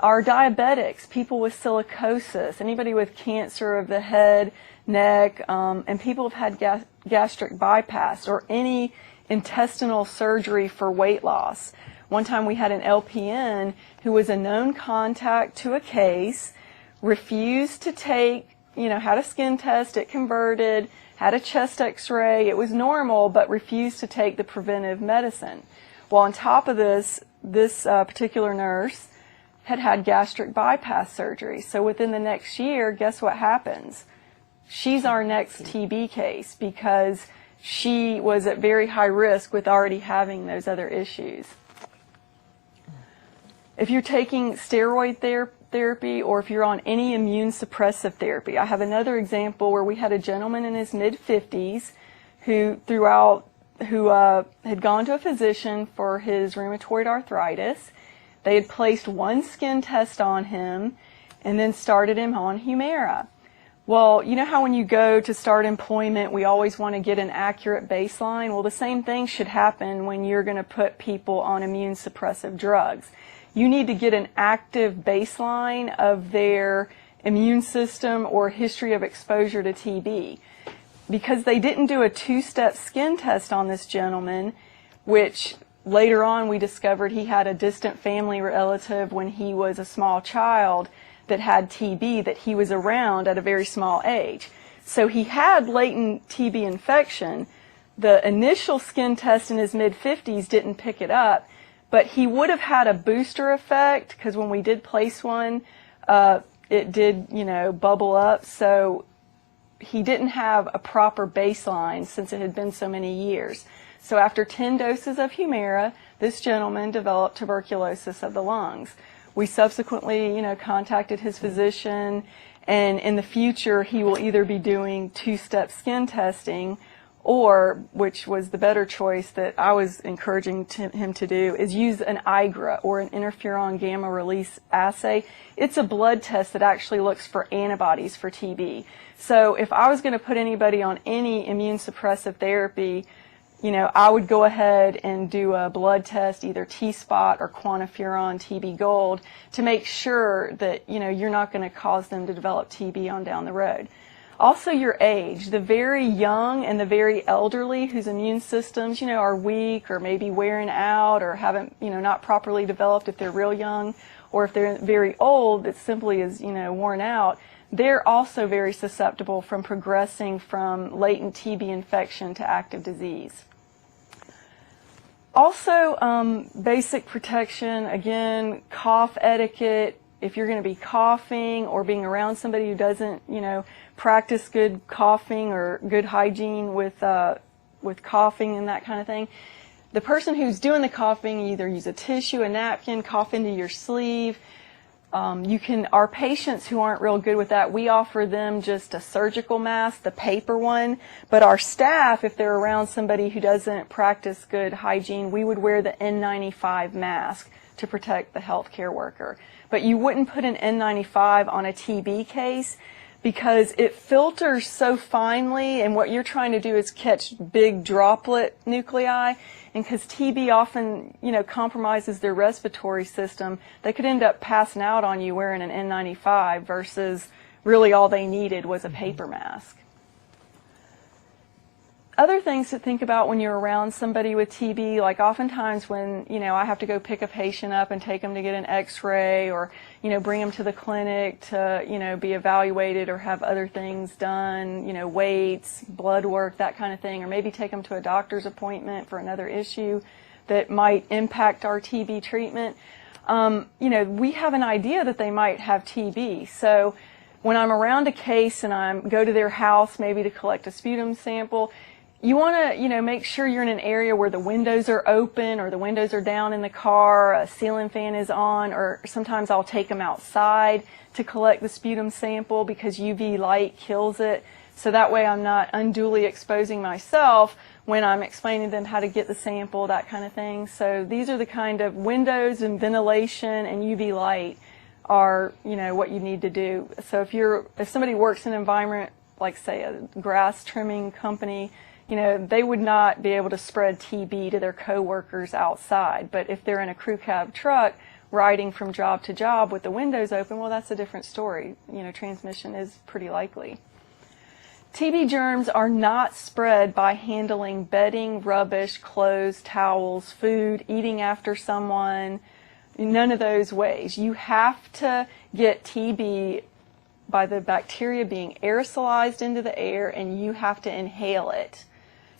Our diabetics, people with silicosis, anybody with cancer of the head, neck, and people have had gastric bypass or any intestinal surgery for weight loss. One time we had an LPN who was a known contact to a case, refused to take, had a skin test, it converted, had a chest x-ray, it was normal, but refused to take the preventive medicine. Well, on top of this, this particular nurse had had gastric bypass surgery. So within the next year, guess what happens? She's our next TB case because she was at very high risk with already having those other issues. If you're taking steroid therapy or if you're on any immune suppressive therapy, I have another example where we had a gentleman in his mid-50s who had gone to a physician for his rheumatoid arthritis. They had placed one skin test on him and then started him on Humira. Well, you know how when you go to start employment, we always want to get an accurate baseline? Well, the same thing should happen when you're going to put people on immune suppressive drugs. You need to get an active baseline of their immune system or history of exposure to TB. Because they didn't do a two-step skin test on this gentleman, which later on we discovered he had a distant family relative when he was a small child that had TB that he was around at a very small age. So he had latent TB infection. The initial skin test in his mid-50s didn't pick it up, but he would have had a booster effect because when we did place one, it did, bubble up. So he didn't have a proper baseline since it had been so many years. So after 10 doses of Humira, this gentleman developed tuberculosis of the lungs. We subsequently, contacted his physician, and in the future he will either be doing two-step skin testing or, which was the better choice that I was encouraging him to do, is use an IGRA or an interferon gamma release assay. It's a blood test that actually looks for antibodies for TB. So if I was going to put anybody on any immune suppressive therapy, I would go ahead and do a blood test, either T-spot or quantiferon TB gold, to make sure that, you're not going to cause them to develop TB on down the road. Also your age. The very young and the very elderly whose immune systems, are weak or maybe wearing out or haven't, not properly developed if they're real young, or if they're very old, it simply is, worn out. They're also very susceptible from progressing from latent TB infection to active disease. Also, basic protection, again, cough etiquette. If you're going to be coughing or being around somebody who doesn't, practice good coughing or good hygiene with coughing and that kind of thing, the person who's doing the coughing either use a tissue, a napkin, cough into your sleeve. Our patients who aren't real good with that, we offer them just a surgical mask, the paper one, but our staff, if they're around somebody who doesn't practice good hygiene, we would wear the N95 mask to protect the healthcare worker. But you wouldn't put an N95 on a TB case because it filters so finely, and what you're trying to do is catch big droplet nuclei. And because TB often, compromises their respiratory system, they could end up passing out on you wearing an N95 versus really all they needed was a paper mask. Other things to think about when you're around somebody with TB, like oftentimes when, I have to go pick a patient up and take them to get an x-ray or, bring them to the clinic to, be evaluated or have other things done, weights, blood work, that kind of thing, or maybe take them to a doctor's appointment for another issue that might impact our TB treatment. We have an idea that they might have TB. So when I'm around a case and I go to their house maybe to collect a sputum sample, you want to, make sure you're in an area where the windows are open or the windows are down in the car, a ceiling fan is on, or sometimes I'll take them outside to collect the sputum sample because UV light kills it. So that way I'm not unduly exposing myself when I'm explaining to them how to get the sample, that kind of thing. So these are the kind of windows and ventilation and UV light are, what you need to do. So if somebody works in an environment like, say, a grass trimming company, they would not be able to spread TB to their coworkers outside. But if they're in a crew cab truck riding from job to job with the windows open, well, that's a different story. Transmission is pretty likely. TB germs are not spread by handling bedding, rubbish, clothes, towels, food, eating after someone, none of those ways. You have to get TB by the bacteria being aerosolized into the air, and you have to inhale it.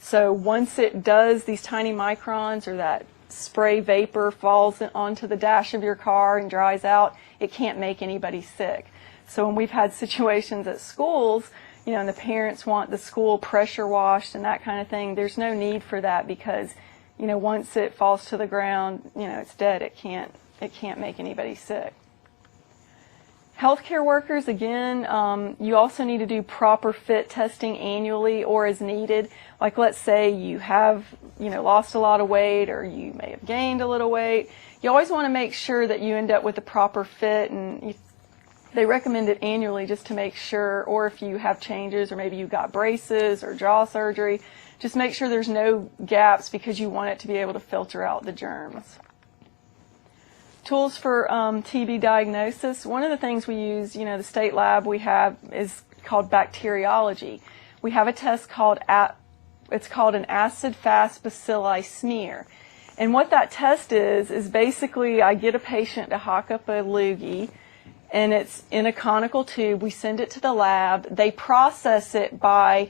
So once it does, these tiny microns or that spray vapor falls onto the dash of your car and dries out, it can't make anybody sick. So when we've had situations at schools, you know, and the parents want the school pressure washed and that kind of thing, there's no need for that because, you know, once it falls to the ground, you know, it's dead. It can't make anybody sick. Healthcare workers, again, you also need to do proper fit testing annually or as needed. Like let's say you have, you know, lost a lot of weight or you may have gained a little weight. You always want to make sure that you end up with the proper fit, and they recommend it annually just to make sure, or if you have changes or maybe you got braces or jaw surgery, just make sure there's no gaps because you want it to be able to filter out the germs. Tools for TB diagnosis. One of the things we use, you know, the state lab we have is called bacteriology. We have a test called it's called an acid-fast bacilli smear. And what that test is basically I get a patient to hock up a loogie, and it's in a conical tube. We send it to the lab. They process it by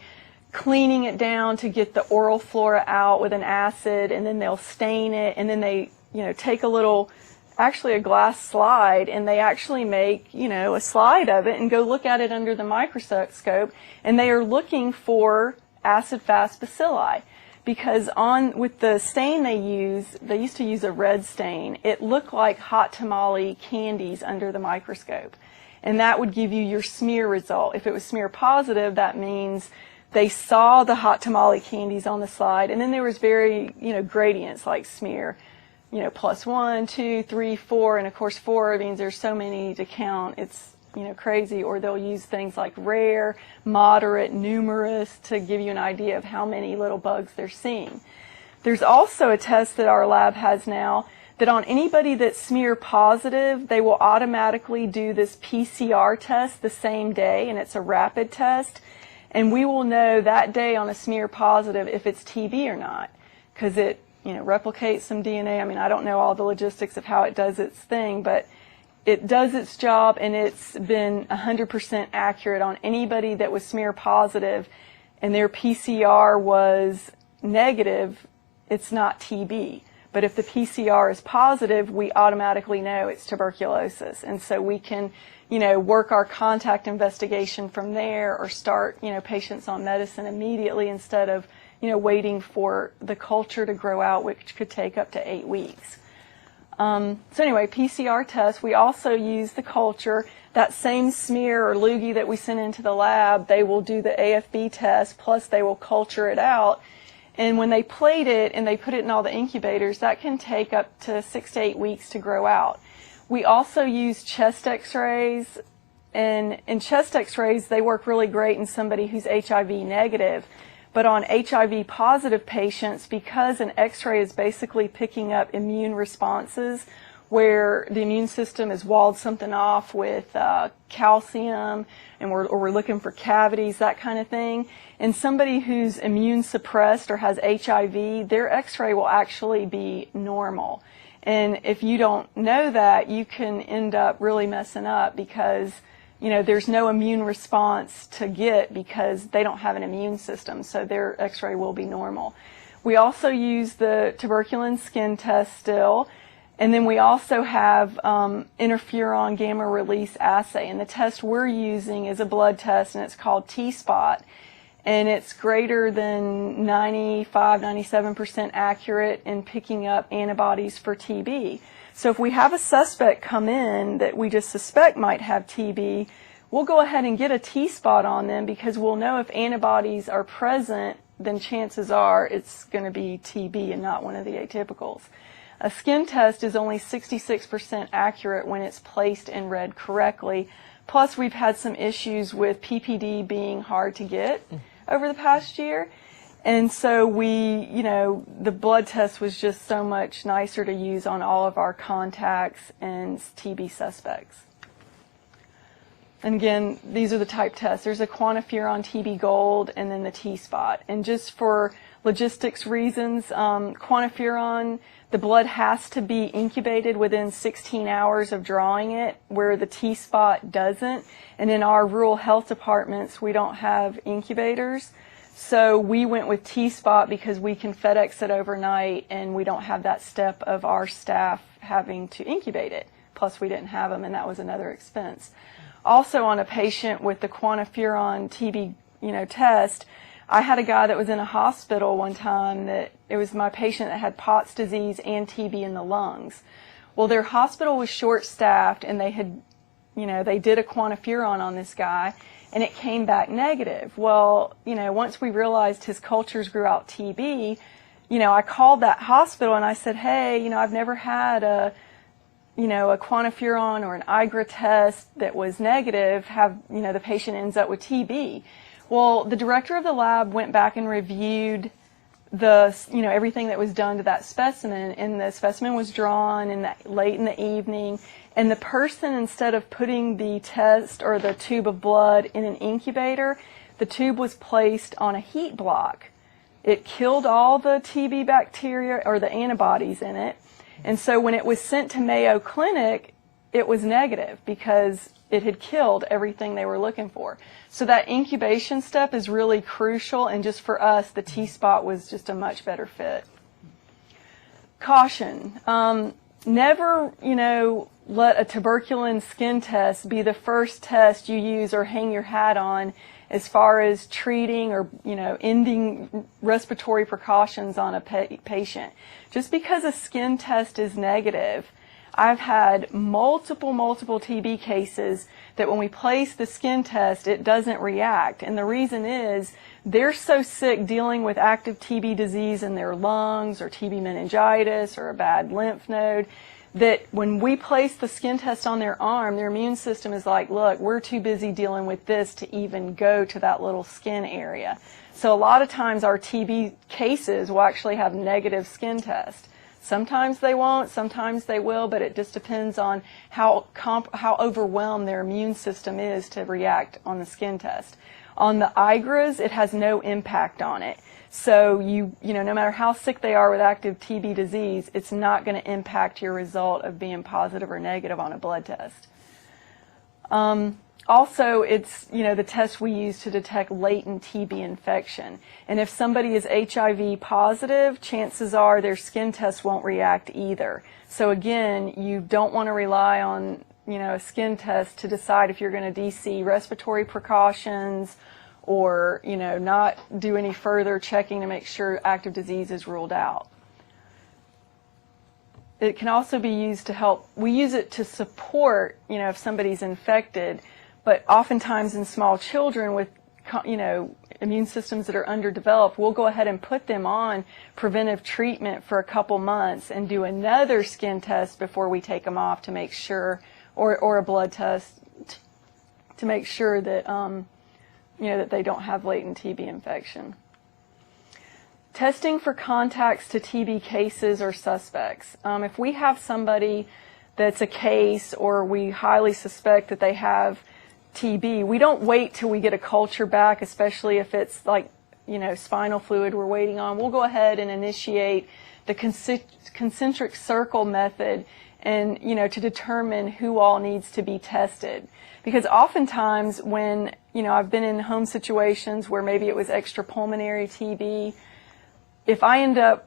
cleaning it down to get the oral flora out with an acid, and then they'll stain it, and then they, you know, take a glass slide, and they actually make, you know, a slide of it and go look at it under the microscope, and they are looking for acid-fast bacilli. Because with the stain they used to use a red stain. It looked like hot tamale candies under the microscope. And that would give you your smear result. If it was smear positive, that means they saw the hot tamale candies on the slide, and then there was very, you know, gradients like smear, you know, +1, 2, 3, 4, and of course 4 means there's so many to count. It's, you know, crazy. Or they'll use things like rare, moderate, numerous to give you an idea of how many little bugs they're seeing. There's also a test that our lab has now that on anybody that's smear positive, they will automatically do this PCR test the same day, and it's a rapid test. And we will know that day on a smear positive if it's TB or not, because it, you know, replicates some DNA. I mean, I don't know all the logistics of how it does its thing, but it does its job, and it's been 100% accurate on anybody that was smear positive and their PCR was negative. It's not TB. But if the PCR is positive, we automatically know it's tuberculosis. And so we can, you know, work our contact investigation from there, or start, you know, patients on medicine immediately instead of, you know, waiting for the culture to grow out, which could take up to 8 weeks. So anyway, PCR test. We also use the culture. That same smear or loogie that we send into the lab, they will do the AFB test, plus they will culture it out. And when they plate it and they put it in all the incubators, that can take up to 6 to 8 weeks to grow out. We also use chest x-rays, and in chest x-rays, they work really great in somebody who's HIV negative. But on HIV positive patients, because an x-ray is basically picking up immune responses where the immune system has walled something off with calcium, and we're looking for cavities, that kind of thing. And somebody who's immune suppressed or has HIV, their x-ray will actually be normal. And if you don't know that, you can end up really messing up because, you know, there's no immune response to get because they don't have an immune system, so their x-ray will be normal. We also use the tuberculin skin test still, and then we also have interferon gamma release assay, and the test we're using is a blood test, and it's called T-spot, and it's greater than 95-97% accurate in picking up antibodies for TB. So if we have a suspect come in that we just suspect might have TB, we'll go ahead and get a T-spot on them because we'll know if antibodies are present, then chances are it's going to be TB and not one of the atypicals. A skin test is only 66% accurate when it's placed and read correctly. Plus, we've had some issues with PPD being hard to get over the past year. And so the blood test was just so much nicer to use on all of our contacts and TB suspects. And again, these are the type tests. There's a quantiferon TB Gold and then the T-spot. And just for logistics reasons, quantiferon, the blood has to be incubated within 16 hours of drawing it, where the T-spot doesn't. And in our rural health departments, we don't have incubators. So we went with T-spot because we can FedEx it overnight and we don't have that step of our staff having to incubate it. Plus we didn't have them, and that was another expense. Also, on a patient with the quantiferon TB, test, I had a guy that was in a hospital one time that it was my patient that had Pott's disease and TB in the lungs. Well, their hospital was short-staffed, and they had, they did a quantiferon on this guy, and it came back negative. Well, once we realized his cultures grew out TB, I called that hospital and I said, hey, I've never had a quantiferon or an IGRA test that was negative, the patient ends up with TB. Well, the director of the lab went back and reviewed everything that was done to that specimen, and the specimen was drawn late in the evening, and the person, instead of putting the test or the tube of blood in an incubator, the tube was placed on a heat block. It killed all the TB bacteria or the antibodies in it. And so when it was sent to Mayo Clinic, it was negative because it had killed everything they were looking for. So that incubation step is really crucial, and just for us, the T-spot was just a much better fit. Caution. Never, let a tuberculin skin test be the first test you use or hang your hat on as far as treating or, ending respiratory precautions on a patient. Just because a skin test is negative, I've had multiple TB cases that when we place the skin test, it doesn't react. And the reason is they're so sick dealing with active TB disease in their lungs or TB meningitis or a bad lymph node that when we place the skin test on their arm, their immune system is like, look, we're too busy dealing with this to even go to that little skin area. So a lot of times our TB cases will actually have negative skin tests. Sometimes they won't, sometimes they will, but it just depends on how overwhelmed their immune system is to react on the skin test. On the IGRAs, it has no impact on it. So no matter how sick they are with active TB disease, it's not going to impact your result of being positive or negative on a blood test. Also, it's, the test we use to detect latent TB infection. And if somebody is HIV positive, chances are their skin test won't react either. So again, you don't want to rely on, a skin test to decide if you're going to DC respiratory precautions or, not do any further checking to make sure active disease is ruled out. It can also be used to help, we use it to support, if somebody's infected, but oftentimes in small children with, immune systems that are underdeveloped, we'll go ahead and put them on preventive treatment for a couple months and do another skin test before we take them off to make sure, or a blood test to make sure that, that they don't have latent TB infection. Testing for contacts to TB cases or suspects. If we have somebody that's a case or we highly suspect that they have TB, we don't wait till we get a culture back, especially if it's like, spinal fluid we're waiting on. We'll go ahead and initiate the concentric circle method and, to determine who all needs to be tested. Because oftentimes when, I've been in home situations where maybe it was extrapulmonary TB, if I end up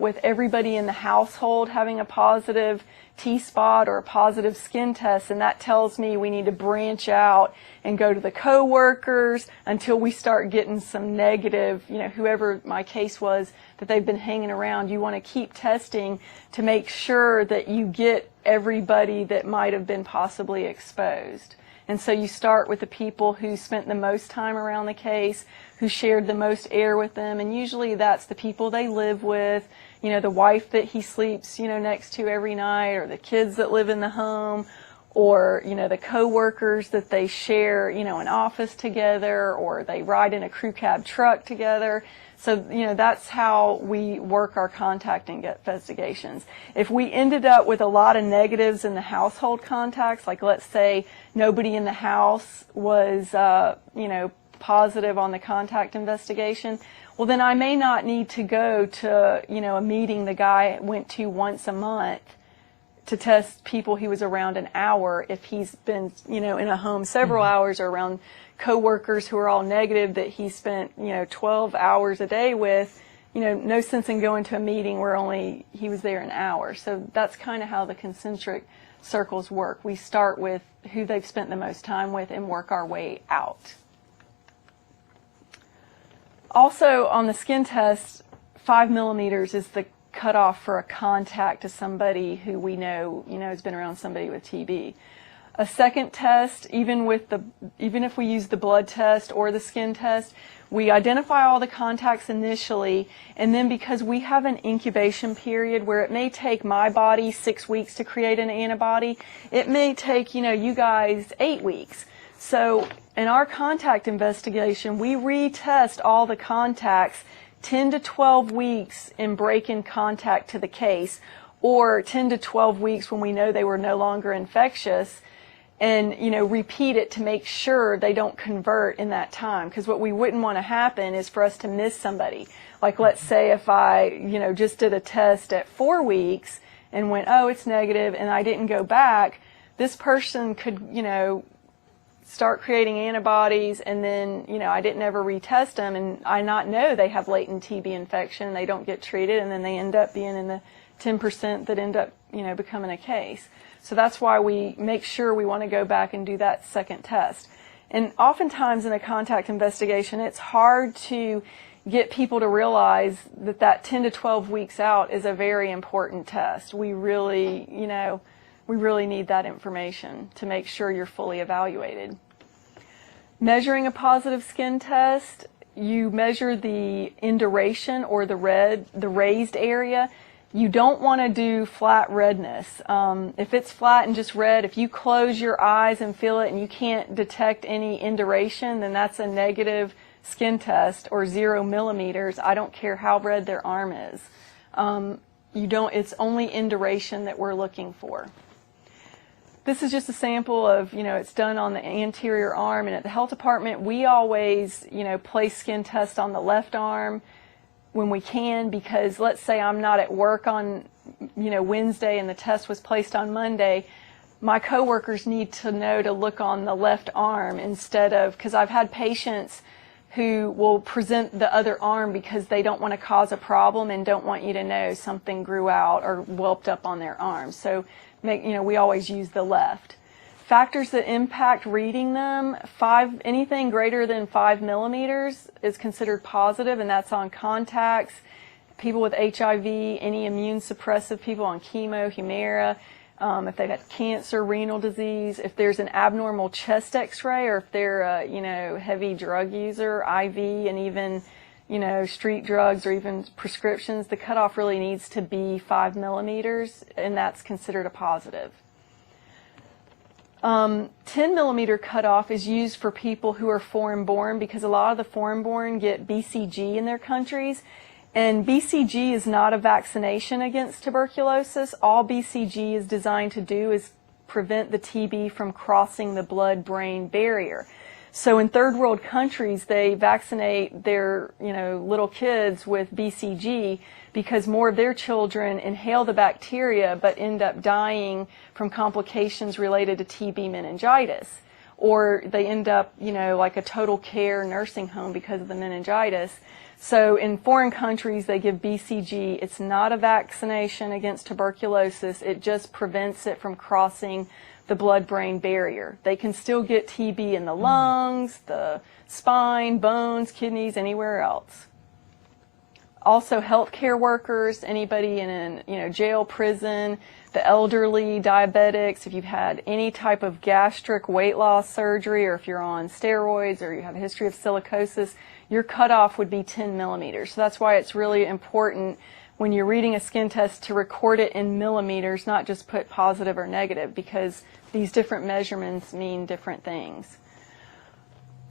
with everybody in the household having a positive T-spot or a positive skin test, and that tells me we need to branch out and go to the coworkers until we start getting some negative, whoever my case was that they've been hanging around. You want to keep testing to make sure that you get everybody that might have been possibly exposed. And so you start with the people who spent the most time around the case, who shared the most air with them, and usually that's the people they live with, the wife that he sleeps, next to every night, or the kids that live in the home, or, the coworkers that they share, an office together, or they ride in a crew cab truck together. So, that's how we work our contact investigations. If we ended up with a lot of negatives in the household contacts, like let's say nobody in the house was, positive on the contact investigation, well, then I may not need to go to, a meeting the guy went to once a month to test people he was around an hour if he's been, in a home several hours, or around coworkers who are all negative that he spent, 12 hours a day with. No sense in going to a meeting where he was there an hour. So that's kind of how the concentric circles work. We start with who they've spent the most time with and work our way out. Also, on the skin test, 5 millimeters is the cutoff for a contact to somebody who we know, has been around somebody with TB. A second test, even if we use the blood test or the skin test, we identify all the contacts initially, and then because we have an incubation period where it may take my body 6 weeks to create an antibody, it may take, you guys 8 weeks. So in our contact investigation, we retest all the contacts 10 to 12 weeks in break-in contact to the case, or 10 to 12 weeks when we know they were no longer infectious, and repeat it to make sure they don't convert in that time. Because what we wouldn't want to happen is for us to miss somebody. Like, let's say if I just did a test at 4 weeks and went, oh, it's negative, and I didn't go back, this person could start creating antibodies, and then I didn't ever retest them, and I not know they have latent TB infection. They don't get treated, and then they end up being in the 10% that end up becoming a case. So that's why we make sure we want to go back and do that second test. And oftentimes in a contact investigation, it's hard to get people to realize that 10 to 12 weeks out is a very important test. We really need that information to make sure you're fully evaluated. Measuring a positive skin test, you measure the induration, or the raised area. You don't want to do flat redness. If it's flat and just red, if you close your eyes and feel it and you can't detect any induration, then that's a negative skin test, or 0 millimeters. I don't care how red their arm is. It's only induration that we're looking for. This is just a sample of, it's done on the anterior arm, and at the health department, we always, place skin tests on the left arm when we can, because let's say I'm not at work on, Wednesday and the test was placed on Monday, my coworkers need to know to look on the left arm instead of, because I've had patients who will present the other arm because they don't want to cause a problem and don't want you to know something grew out or whelped up on their arm. So we always use the left. Factors that impact reading them, anything greater than 5 millimeters is considered positive, and that's on contacts, people with HIV, any immune suppressive people on chemo, Humira, if they've had cancer, renal disease, if there's an abnormal chest x-ray, or if they're a heavy drug user, IV, and even street drugs or even prescriptions, the cutoff really needs to be 5 millimeters, and that's considered a positive. 10 millimeter cutoff is used for people who are foreign-born, because a lot of the foreign-born get BCG in their countries, and BCG is not a vaccination against tuberculosis. All BCG is designed to do is prevent the TB from crossing the blood-brain barrier. So in third world countries, they vaccinate their little kids with BCG because more of their children inhale the bacteria but end up dying from complications related to TB meningitis. Or they end up, like a total care nursing home because of the meningitis. So in foreign countries, they give BCG. It's not a vaccination against tuberculosis. It just prevents it from crossing the blood-brain barrier. They can still get TB in the lungs, the spine, bones, kidneys, anywhere else. Also, healthcare workers, anybody in jail, prison, the elderly, diabetics, if you've had any type of gastric weight loss surgery, or if you're on steroids, or you have a history of silicosis, your cutoff would be 10 millimeters. So that's why it's really important when you're reading a skin test to record it in millimeters, not just put positive or negative, because these different measurements mean different things.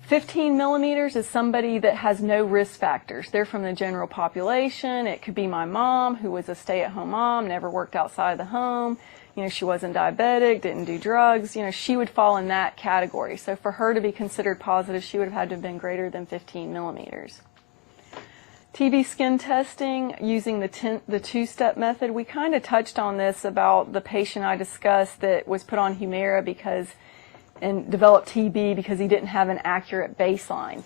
15 millimeters is somebody that has no risk factors. They're from the general population. It could be my mom, who was a stay-at-home mom, never worked outside the home. You know, she wasn't diabetic, didn't do drugs. You know, she would fall in that category. So for her to be considered positive, she would have had to have been greater than 15 millimeters. TB skin testing using the two-step method. We kind of touched on this about the patient I discussed that was put on Humira and developed TB because he didn't have an accurate baseline.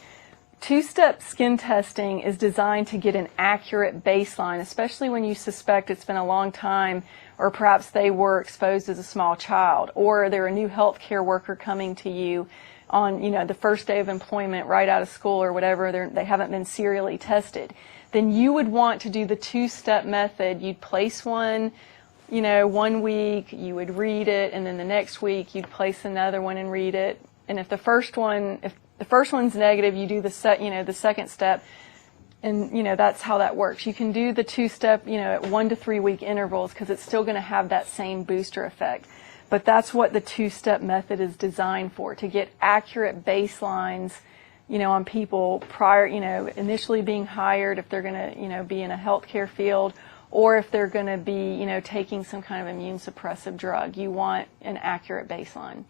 Two-step skin testing is designed to get an accurate baseline, especially when you suspect it's been a long time, or perhaps they were exposed as a small child, or they're a new healthcare worker coming to you on, you know, the first day of employment right out of school or whatever. They haven't been serially tested. Then you would want to do the two-step method. You'd place one, you know, 1 week, you would read it, and then the next week you'd place another one and read it. And if the first one's negative, you do the second step, and you know that's how that works. You can do the two-step, you know, at 1 to 3 week intervals because it's still going to have that same booster effect. But that's what the two-step method is designed for, to get accurate baselines, you know, on people prior, you know, initially being hired, if they're going to, you know, be in a healthcare field, or if they're going to be, you know, taking some kind of immune suppressive drug. You want an accurate baseline.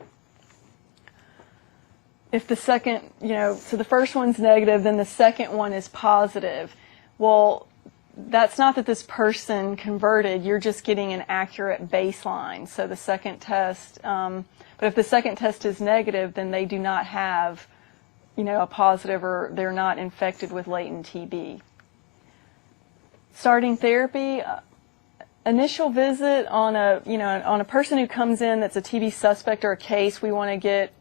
If the second, you know, so the first one's negative, then the second one is positive. Well, that's not that this person converted. You're just getting an accurate baseline. So the second test, but if the second test is negative, then they do not have, you know, a positive, or they're not infected with latent TB. Starting therapy, initial visit on a person who comes in that's a TB suspect or a case. We want to get,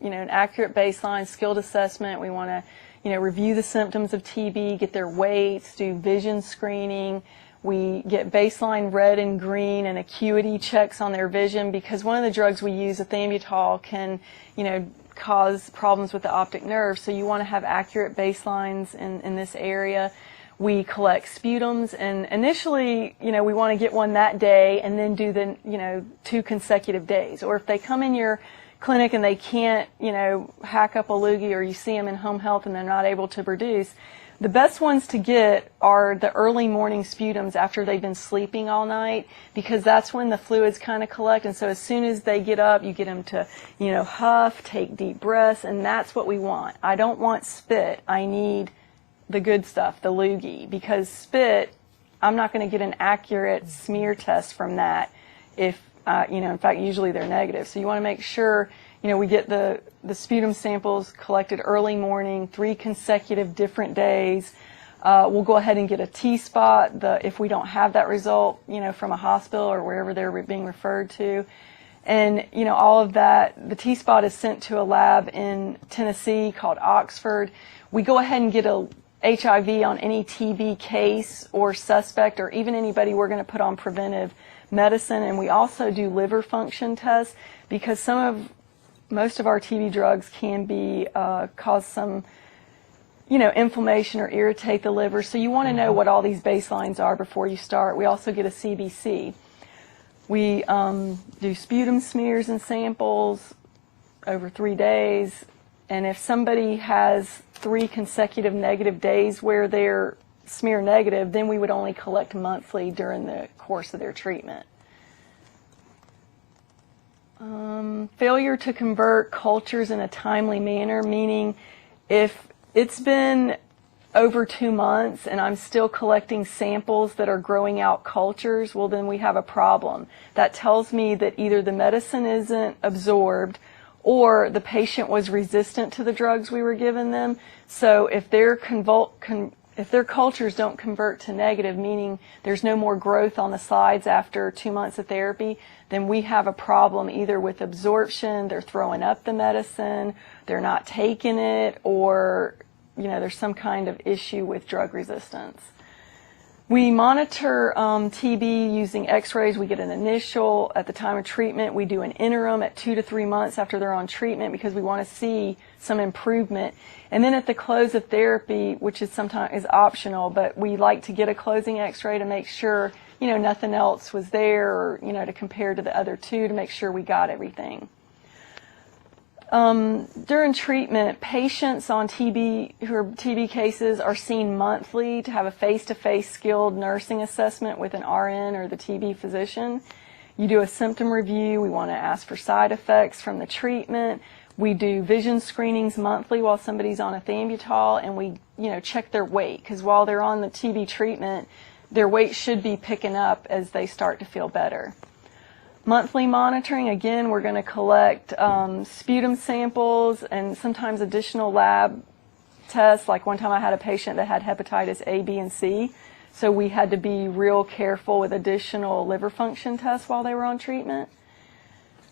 you know, an accurate baseline, skilled assessment. We want to, you know, review the symptoms of TB, get their weights, do vision screening. We get baseline red and green and acuity checks on their vision, because one of the drugs we use, ethambutol, can, you know, cause problems with the optic nerve. So you want to have accurate baselines in this area. We collect sputums, and initially, you know, we want to get one that day and then do the, you know, 2 consecutive days. Or if they come in your clinic and they can't, you know, hack up a loogie, or you see them in home health and they're not able to produce, the best ones to get are the early morning sputums after they've been sleeping all night, because that's when the fluids kind of collect. And so as soon as they get up, you get them to, you know, huff, take deep breaths, and that's what we want. I don't want spit. I need the good stuff, the loogie, because spit, I'm not going to get an accurate smear test from that if, you know, in fact, usually they're negative. So you want to make sure, you know, we get the sputum samples collected early morning, 3 consecutive different days. We'll go ahead and get a T-spot if we don't have that result, you know, from a hospital or wherever they're being referred to. And, you know, all of that, the T-spot is sent to a lab in Tennessee called Oxford. We go ahead and get a HIV on any TB case or suspect, or even anybody we're going to put on preventive medicine. And we also do liver function tests, because most of our TB drugs can be cause some, you know, inflammation or irritate the liver. So you want to know what all these baselines are before you start. We also get a CBC. We do sputum smears and samples over 3 days. And if somebody has 3 consecutive negative days where they're smear negative, then we would only collect monthly during the course of their treatment. Failure to convert cultures in a timely manner, meaning if it's been over 2 months and I'm still collecting samples that are growing out cultures, well, then we have a problem. That tells me that either the medicine isn't absorbed, or the patient was resistant to the drugs we were giving them. So if their cultures don't convert to negative, meaning there's no more growth on the sides after 2 months of therapy, then we have a problem either with absorption, they're throwing up the medicine, they're not taking it, or, you know, there's some kind of issue with drug resistance. We monitor TB using x-rays. We get an initial at the time of treatment. We do an interim at 2 to 3 months after they're on treatment, because we want to see some improvement. And then at the close of therapy, which is sometimes optional, but we like to get a closing x-ray to make sure, nothing else was there, or, to compare to the other two to make sure we got everything. During treatment, patients on TB who are TB cases are seen monthly to have a face-to-face skilled nursing assessment with an RN or the TB physician. You do a symptom review. We want to ask for side effects from the treatment. We do vision screenings monthly while somebody's on ethambutol, and we, check their weight, because while they're on the TB treatment, their weight should be picking up as they start to feel better. Monthly monitoring, again, we're going to collect sputum samples and sometimes additional lab tests. Like one time I had a patient that had hepatitis A, B, and C, so we had to be real careful with additional liver function tests while they were on treatment.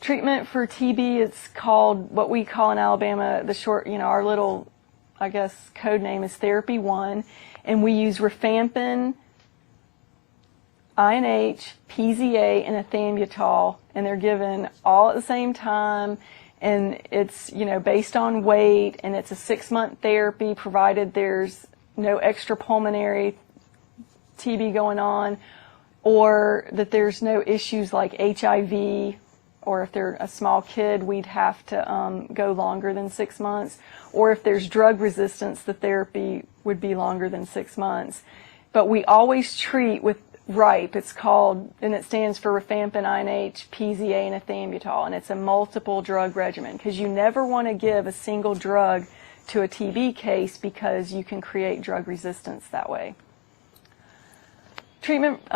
Treatment for TB, it's called, what we call in Alabama, the short, our little, code name is Therapy 1, and we use rifampin, INH, PZA, and ethambutol, and they're given all at the same time, and it's, based on weight, and it's a 6-month therapy provided there's no extrapulmonary TB going on, or that there's no issues like HIV, or if they're a small kid, we'd have to go longer than 6 months, or if there's drug resistance, the therapy would be longer than 6 months. But we always treat with RIPE, it's called, and it stands for rifampin, INH, PZA, and ethambutol, and it's a multiple drug regimen, because you never want to give a single drug to a TB case because you can create drug resistance that way. Treatment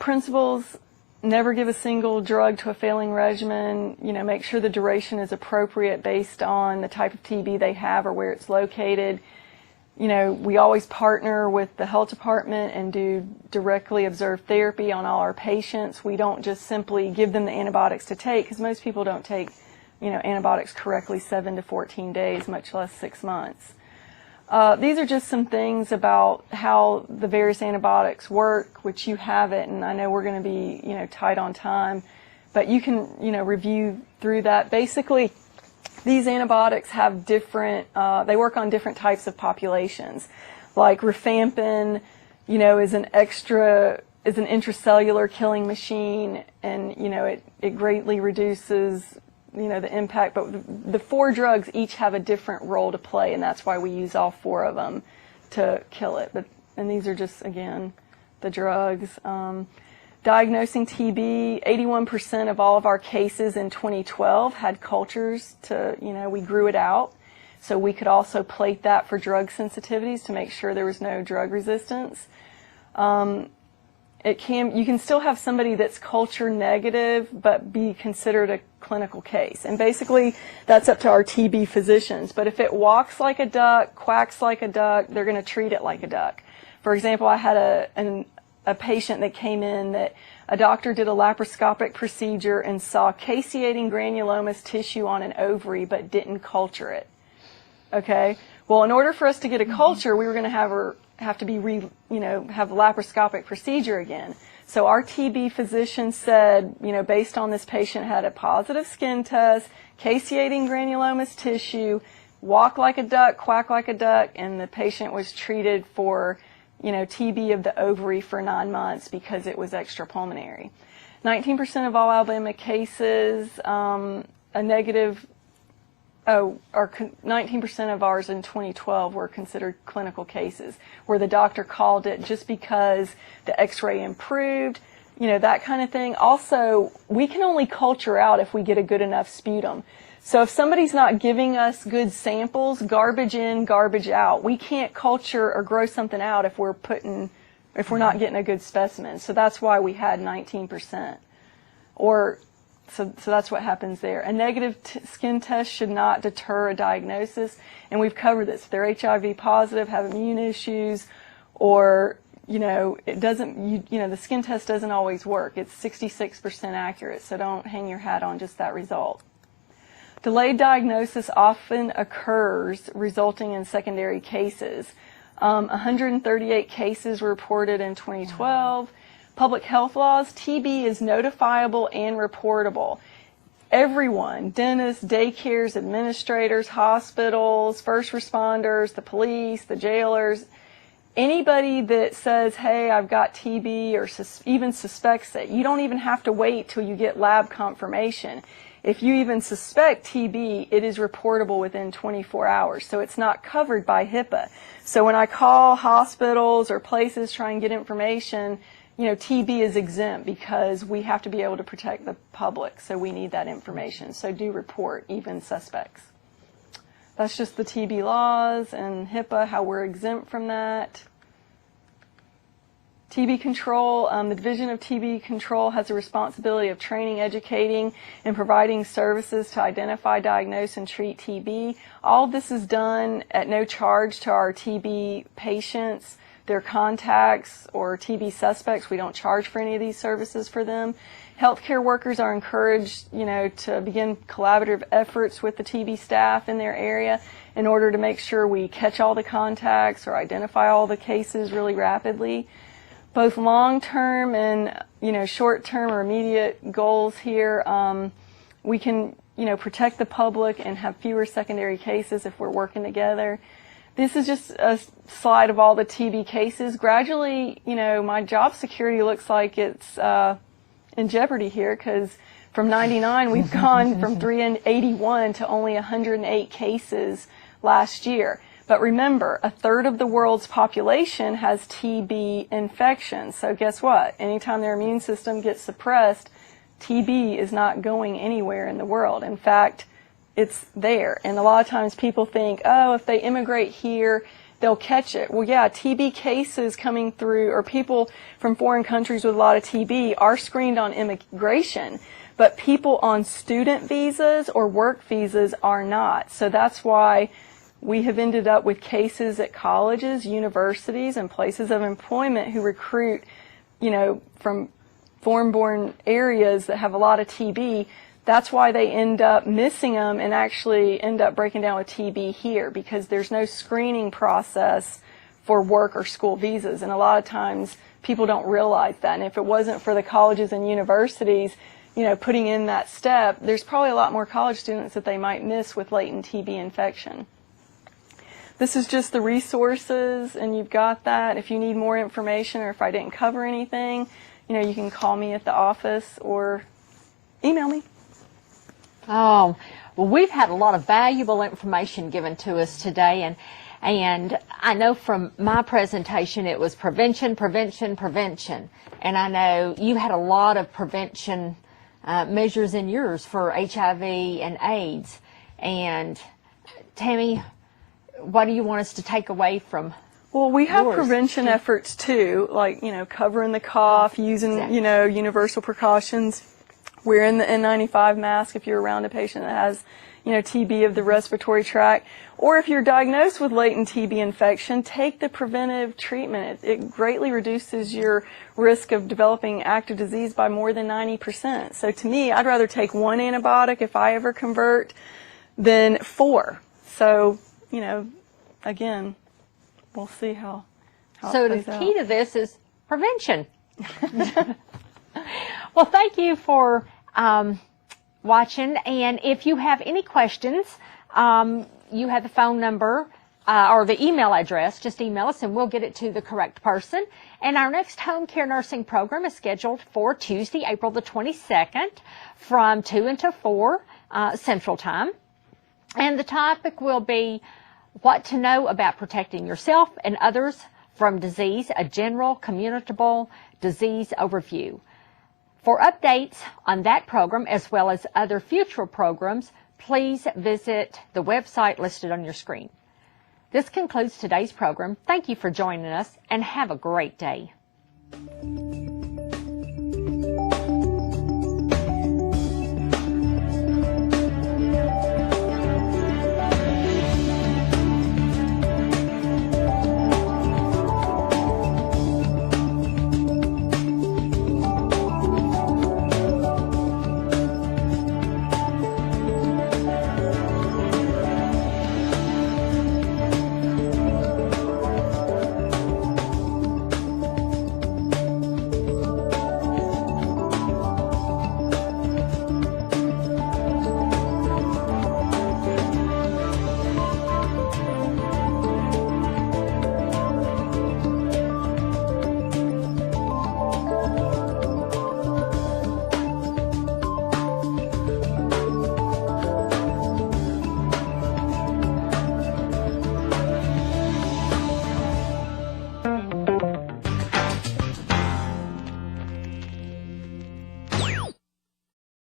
principles: never give a single drug to a failing regimen. Make sure the duration is appropriate based on the type of TB they have or where it's located. We always partner with the health department and do directly observed therapy on all our patients. We don't just simply give them the antibiotics to take, because most people don't take, antibiotics correctly 7 to 14 days, much less 6 months. These are just some things about how the various antibiotics work, which you have it, and I know we're going to be, tight on time, but you can, review through that. Basically, these antibiotics have different, they work on different types of populations. Like rifampin, is an intracellular killing machine, and, it greatly reduces, the impact. But the 4 drugs each have a different role to play, and that's why we use all 4 of them to kill it. And these are just, again, the drugs. Diagnosing TB, 81% of all of our cases in 2012 had cultures to, we grew it out. So we could also plate that for drug sensitivities to make sure there was no drug resistance. You can still have somebody that's culture negative but be considered a clinical case. And basically that's up to our TB physicians. But if it walks like a duck, quacks like a duck, they're going to treat it like a duck. For example, I had a patient that came in that a doctor did a laparoscopic procedure and saw caseating granulomatous tissue on an ovary but didn't culture it. Okay? Well, in order for us to get a culture, we were going to have a laparoscopic procedure again. So our TB physician said, based on this patient had a positive skin test, caseating granulomatous tissue, walk like a duck, quack like a duck, and the patient was treated for TB of the ovary for 9 months because it was extrapulmonary. 19% of all Alabama cases, 19% of ours in 2012 were considered clinical cases, where the doctor called it just because the x-ray improved, that kind of thing. Also, we can only culture out if we get a good enough sputum. So if somebody's not giving us good samples, garbage in, garbage out. We can't culture or grow something out if we're not getting a good specimen. So that's why we had 19%. So that's what happens there. A negative skin test should not deter a diagnosis, and we've covered this. If they're HIV positive, have immune issues, or the skin test doesn't always work. It's 66% accurate, so don't hang your hat on just that result. Delayed diagnosis often occurs, resulting in secondary cases. 138 cases were reported in 2012. Public health laws, TB is notifiable and reportable. everyone, dentists, daycares, administrators, hospitals, first responders, the police, the jailers, anybody that says, hey, I've got TB or even suspects it, you don't even have to wait till you get lab confirmation. If you even suspect TB, it is reportable within 24 hours, so it's not covered by HIPAA. So when I call hospitals or places trying to get information, you know, TB is exempt because we have to be able to protect the public, so we need that information. So do report even suspects. That's just the TB laws and HIPAA, how we're exempt from that. TB control, the Division of TB Control has a responsibility of training, educating, and providing services to identify, diagnose, and treat TB. All of this is done at no charge to our TB patients, their contacts, or TB suspects. We don't charge for any of these services for them. Healthcare workers are encouraged, you know, to begin collaborative efforts with the TB staff in their area in order to make sure we catch all the contacts or identify all the cases really rapidly. Both long-term and, you know, short-term or immediate goals here, we can, you know, protect the public and have fewer secondary cases if we're working together. This is just a slide of all the TB cases. Gradually, you know, my job security looks like it's in jeopardy here, because from 99 we've gone from 381 to only 108 cases last year. But remember, 1/3 of the world's population has TB infection. So guess what? Anytime their immune system gets suppressed, TB is not going anywhere in the world. In fact, it's there. And a lot of times people think, oh, if they immigrate here, they'll catch it. Well, yeah, TB cases coming through, or people from foreign countries with a lot of TB are screened on immigration, but people on student visas or work visas are not. So that's why we have ended up with cases at colleges, universities, and places of employment who recruit, you know, from foreign-born areas that have a lot of TB. That's why they end up missing them and actually end up breaking down with TB here, because there's no screening process for work or school visas. And a lot of times people don't realize that. And if it wasn't for the colleges and universities, you know, putting in that step, there's probably a lot more college students that they might miss with latent TB infection. This is just the resources, and you've got that. If you need more information or if I didn't cover anything, you know, you can call me at the office or email me. Oh, well, we've had a lot of valuable information given to us today, and I know from my presentation it was prevention, prevention, prevention, and I know you had a lot of prevention measures in yours for HIV and AIDS. And Tammy, what do you want us to take away from? Well, we have yours? prevention efforts too, like, you know, covering the cough, using, exactly. you know, universal precautions, wearing the N95 mask if you're around a patient that has, you know, TB of the respiratory tract. Or if you're diagnosed with latent TB infection, take the preventive treatment. It greatly reduces your risk of developing active disease by more than 90%. So to me, I'd rather take one antibiotic if I ever convert than 4. So, you know, again, we'll see how So it the plays out. key to this is prevention. Well, thank you for watching, and if you have any questions, you have the phone number or the email address. Just email us and we'll get it to the correct person. And our next home care nursing program is scheduled for Tuesday, April the 22nd from 2 until 4 Central Time. And the topic will be what to know about protecting yourself and others from disease, a general communicable disease overview. For updates on that program as well as other future programs, please visit the website listed on your screen. This concludes today's program. Thank you for joining us and have a great day.